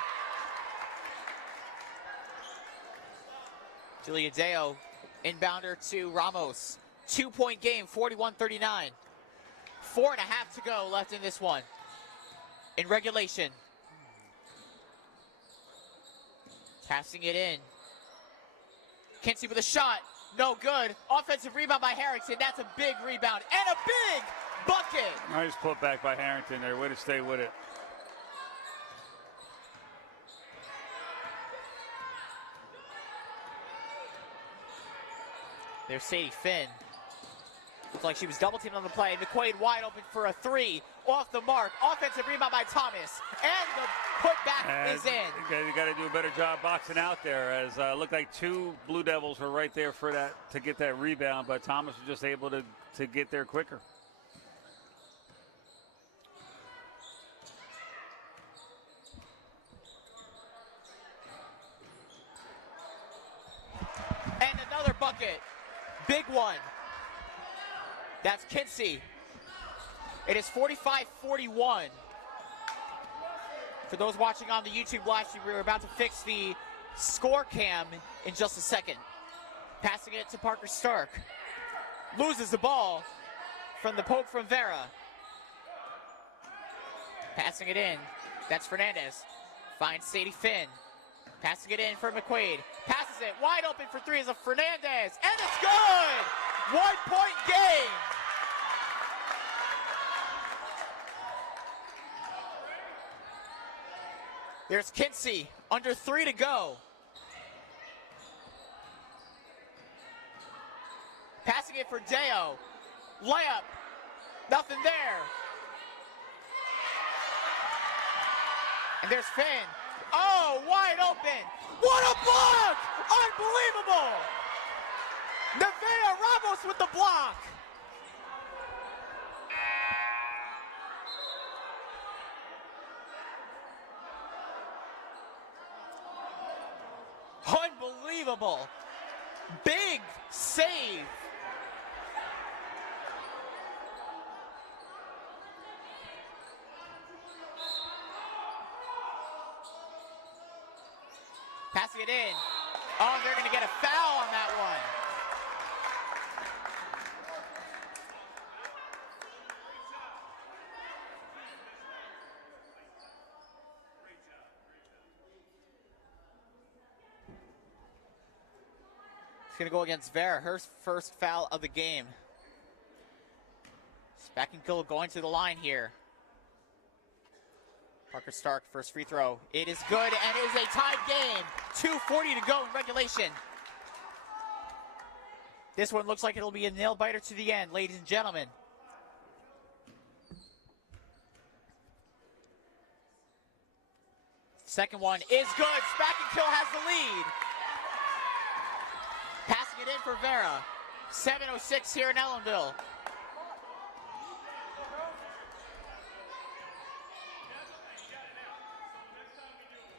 Julia Deo, inbounder to Ramos. 2-point game, 41-39. 4.5 to go left in this one. In regulation. Passing it in. Kinsey with a shot. No good. Offensive rebound by Harrington. That's a big rebound. And a big bucket. Nice put back by Harrington there. Way to stay with it. There's Sadie Finn. Looks like she was double teamed on the play. McQuaid wide open for a 3. Off the mark. Offensive rebound by Thomas. And the putback is in. You got to do a better job boxing out there, as it looked like 2 Blue Devils were right there for that to get that rebound, but Thomas was just able to get there quicker. And another bucket. Big one. That's Kinsey. It is 45-41. For those watching on the YouTube live stream, we're about to fix the score cam in just a second. Passing it to Parker Stark. Loses the ball from the poke from Vera. Passing it in. That's Fernandez. Finds Sadie Finn. Passing it in for McQuaid. Passes it wide open for three as a Fernandez. And it's good! 1 point game! There's Kinsey. Under 3 to go. Passing it for Deo. Layup. Nothing there. And there's Finn. Oh, wide open. What a block! Unbelievable! Nevaeh Ramos with the block. Unbelievable. Big save. Passing it in. Oh, they're going to get a foul on that one. It's going to go against Vera, her first foul of the game. Spackenkill going to the line here. Parker Stark, first free throw. It is good, and it is a tied game. 2:40 to go in regulation. This one looks like it'll be a nail-biter to the end, ladies and gentlemen. Second one is good. Spackenkill has the lead. Passing it in for Vera. 7:06 here in Ellenville.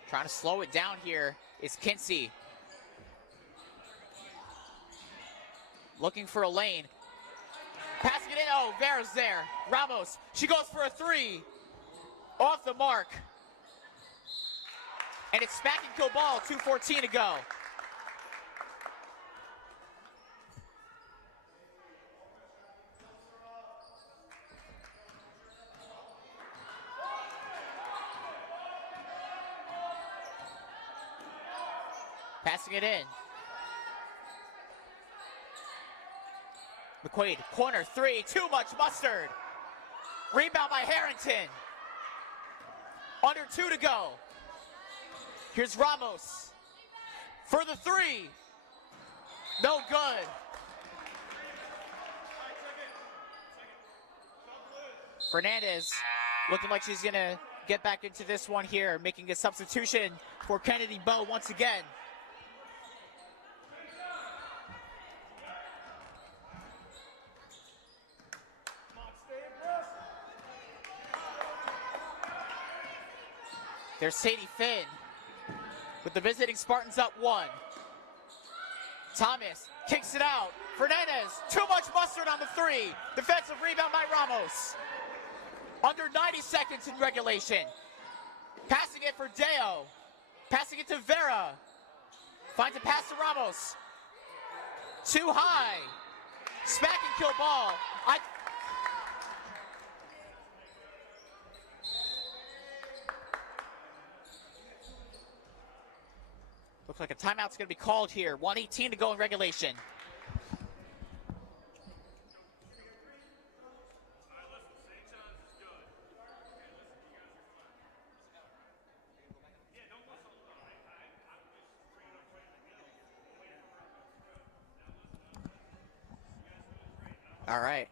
Trying to slow it down here is Kinsey. Looking for a lane. Passing it in. Oh, Vera's there. Ramos. She goes for a three. Off the mark. And it's Spackenkill ball. 2:14 to go. Passing it in. McQuaid, corner three, too much mustard. Rebound by Harrington. Under 2 to go. Here's Ramos. For the three. No good. Fernandez looking like she's going to get back into this one here, making a substitution for Kennedy Bowe once again. There's Sadie Finn with the visiting Spartans up 1. Thomas kicks it out. Fernandez, too much mustard on the three. Defensive rebound by Ramos. Under 90 seconds in regulation. Passing it for Deo. Passing it to Vera. Finds a pass to Ramos. Too high. Spackenkill ball. Looks like a timeout's going to be called here. 1:18 to go in regulation. All right.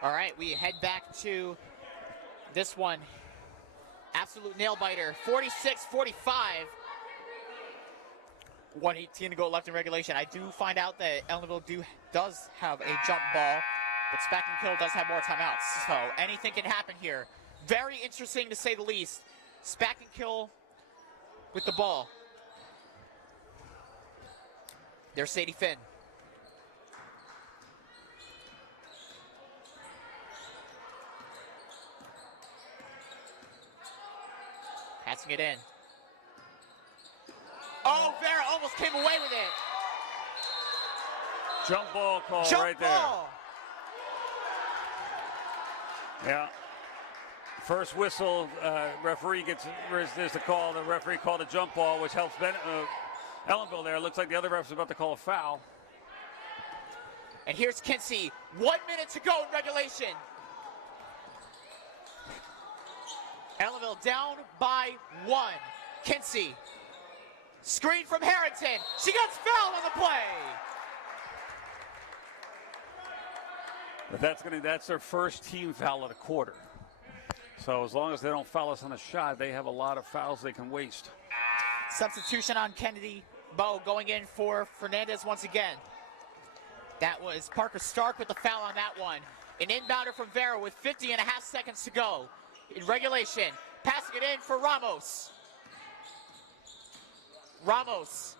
All right, we head back to this one. Absolute nail-biter, 46-45. 1:18 to go left in regulation. I do find out that Ellenville does have a jump ball, but Spackenkill does have more timeouts. So anything can happen here. Very interesting to say the least. Spackenkill with the ball. There's Sadie Finn. Passing it in. Oh, Vera almost came away with it. Jump ball call Jump right ball. there. Yeah. First whistle, referee gets, there's the call. The referee called a jump ball, which helps Ellenville there. Looks like the other ref's about to call a foul. And here's Kinsey. 1 minute to go in regulation. Ellenville down by 1. Kinsey. Screen from Harrington. She gets fouled on the play. But that's their first team foul of the quarter. So as long as they don't foul us on a shot, they have a lot of fouls they can waste. Substitution on Kennedy Bowe going in for Fernandez once again. That was Parker Stark with the foul on that one. An inbounder from Vera with 50 and a half seconds to go in regulation. Passing it in for Ramos. Ramos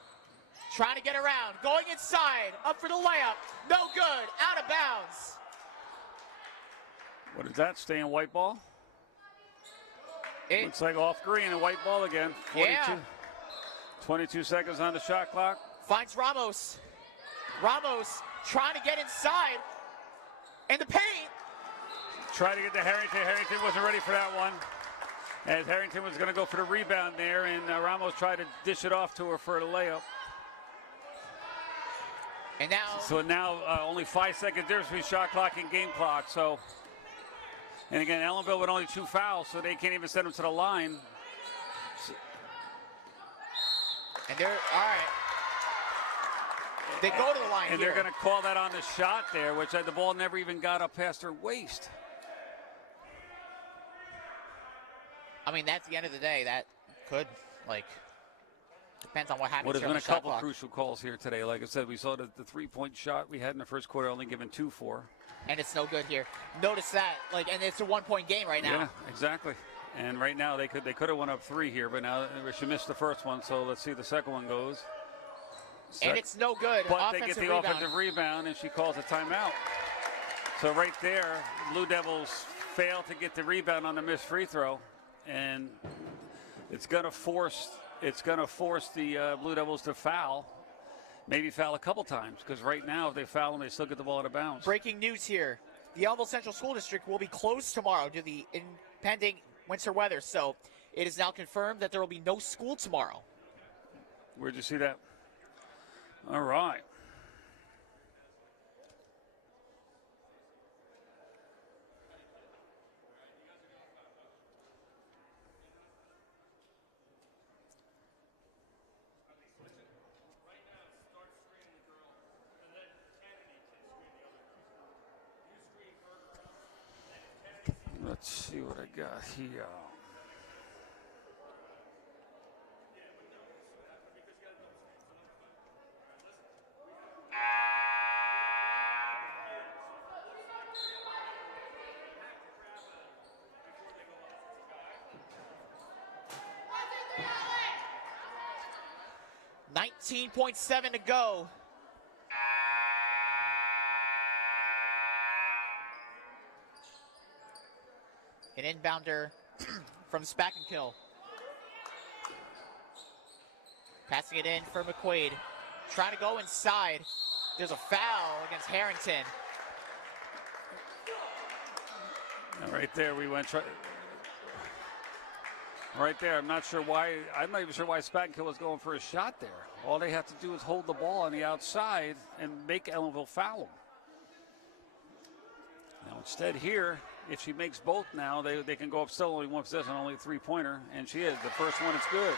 trying to get around, going inside, up for the layup. No good, out of bounds. What is that, staying white ball? Looks like off green, a white ball again. 42, yeah. 22 seconds on the shot clock. Finds Ramos. Ramos trying to get inside in the paint. Tried to get to Harrington. Harrington wasn't ready for that one. As Harrington was going to go for the rebound there, and Ramos tried to dish it off to her for the layup. And now, so now only 5 seconds difference between shot clock and game clock. So, and again, Ellenville with only 2 fouls, so they can't even send them to the line. And they're all right. They go to the line and here. They're going to call that on the shot there, which the ball never even got up past her waist. I mean, that's the end of the day. That could, depends on what happens. Well, there's here been on a the shot couple clock. crucial calls here today. Like I said, we saw the 3-point shot we had in the first quarter, only given 2 for. And it's no good here. Notice that, and it's a 1-point game right now. Yeah, exactly. And right now they could have went up 3 here, but now she missed the first one. So let's see the second one goes. And it's no good. But they get the offensive rebound, and she calls a timeout. So right there, Blue Devils fail to get the rebound on the missed free throw, and it's going to force the Blue Devils to foul. Maybe foul a couple times, because right now if they foul them, they still get the ball out of bounds. Breaking news here: the Ellenville Central School District will be closed tomorrow due to the impending winter weather. So it is now confirmed that there will be no school tomorrow. Where'd you see that? All right. Let's see what I got here. .7 to go. An inbounder from Spackenkill. Passing it in for McQuaid. Trying to go inside. There's a foul against Harrington. And right there, we went. Right there, I'm not even sure why Spackenkill was going for a shot there. All they have to do is hold the ball on the outside and make Ellenville foul them. Now instead here, if she makes both now, they can go up still only one possession, only a 3-pointer, and she is. The first one is good.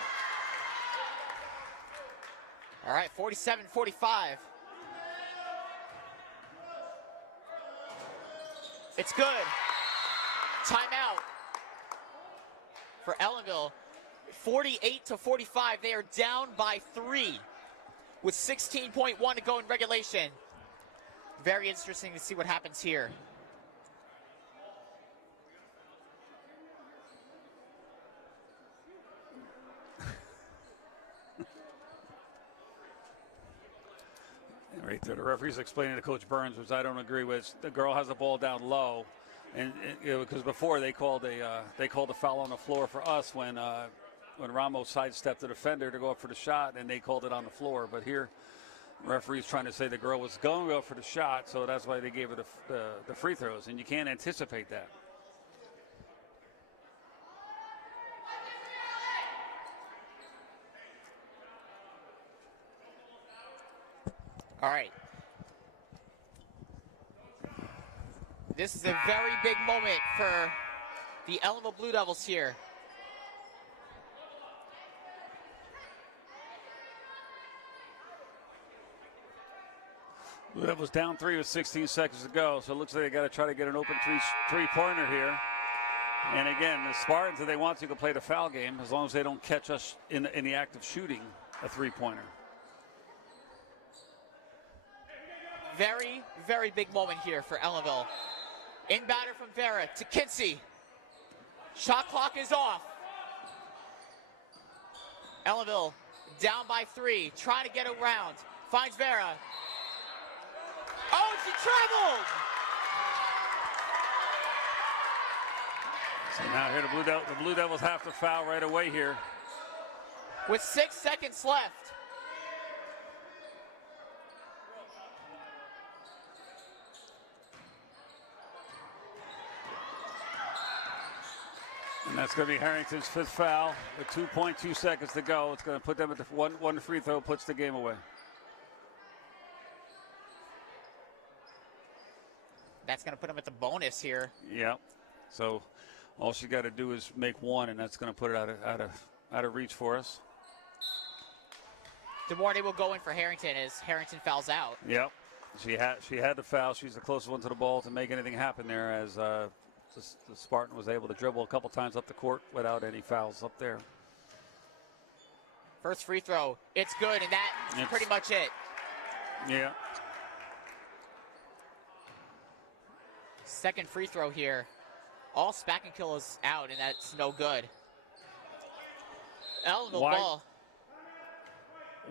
All right, 47-45. It's good. Timeout for Ellenville. 48-45. They are down by 3. with 16.1 to go in regulation. Very interesting to see what happens here. Right there, the referee's explaining to Coach Burns, which I don't agree with. The girl has the ball down low, and because before they called a foul on the floor for us when Ramos sidestepped the defender to go up for the shot, and they called it on the floor. But here, the referee's trying to say the girl was going to go for the shot, so that's why they gave her the free throws, and you can't anticipate that. All right. This is a very big moment for the Ellenville Blue Devils here. Blue Devils down 3 with 16 seconds to go, so it looks like they got to try to get an open three-pointer here. And again, the Spartans, if they want to, can play the foul game as long as they don't catch us in the act of shooting a three-pointer. Very, very big moment here for Ellenville. Inbounder from Vera to Kinsey. Shot clock is off. Ellenville down by 3, trying to get around. Finds Vera. Oh, she traveled! So now here the Blue Devils have to foul right away here. With 6 seconds left. And that's going to be Harrington's 5th foul with 2.2 seconds to go. It's going to put them at the one free throw, puts the game away. That's going to put them at the bonus here. Yeah. So all she got to do is make one, and that's going to put it out of reach for us. DeMornay will go in for Harrington as Harrington fouls out. Yep. She had the foul. She's the closest one to the ball to make anything happen there, as the Spartan was able to dribble a couple times up the court without any fouls up there. First free throw, it's good, and that's pretty much it. Yeah. Second free throw here. All Spackenkill is out, and that's no good. Ellenville ball.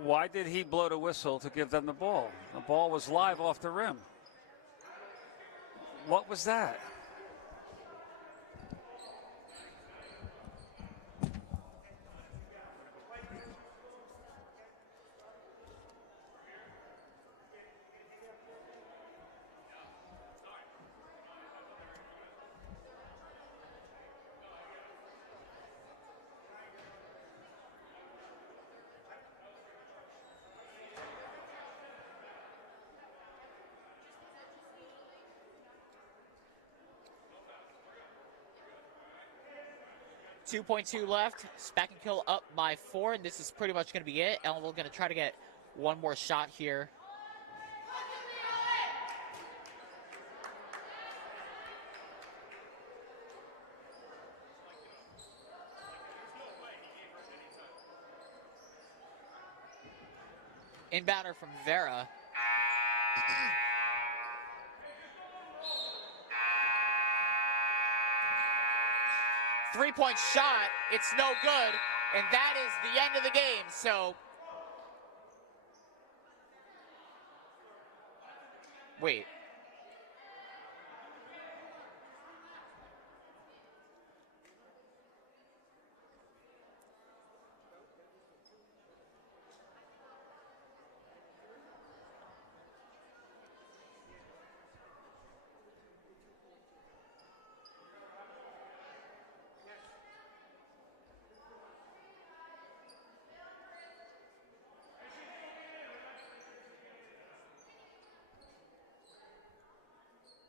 Why did he blow the whistle to give them the ball? The ball was live off the rim. What was that? .2 left. Spackenkill up by 4, and this is pretty much going to be it. Ellenville going to try to get one more shot here. Inbounder from Vera. Three-point shot, it's no good, and that is the end of the game, so. Wait.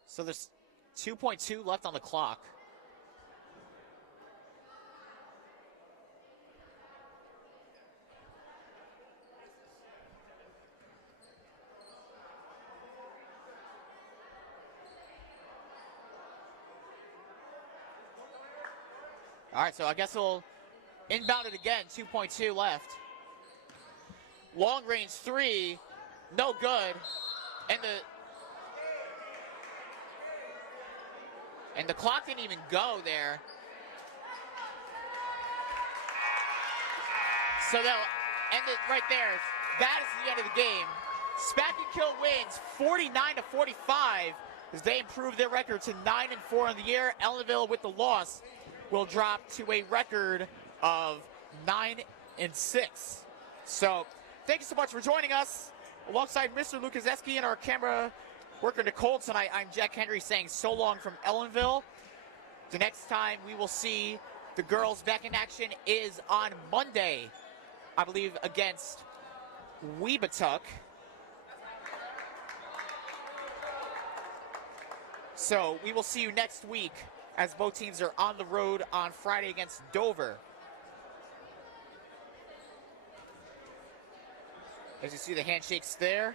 So there's 2.2 left on the clock. All right, so I guess we'll inbound it again, 2.2 left. Long range three, no good. And the clock didn't even go there. So they'll end it right there. That is the end of the game. Spackenkill wins 49-45 as they improve their record to 9-4 on the year. Ellenville with the loss will drop to a record of 9-6. So thank you so much for joining us. Alongside Mr. Lukaseski and our camera worker Nicole tonight, I'm Jack Henry saying so long from Ellenville. The next time we will see the girls back in action is on Monday, I believe, against Weebatuck. So we will see you next week as both teams are on the road on Friday against Dover. As you see the handshakes there.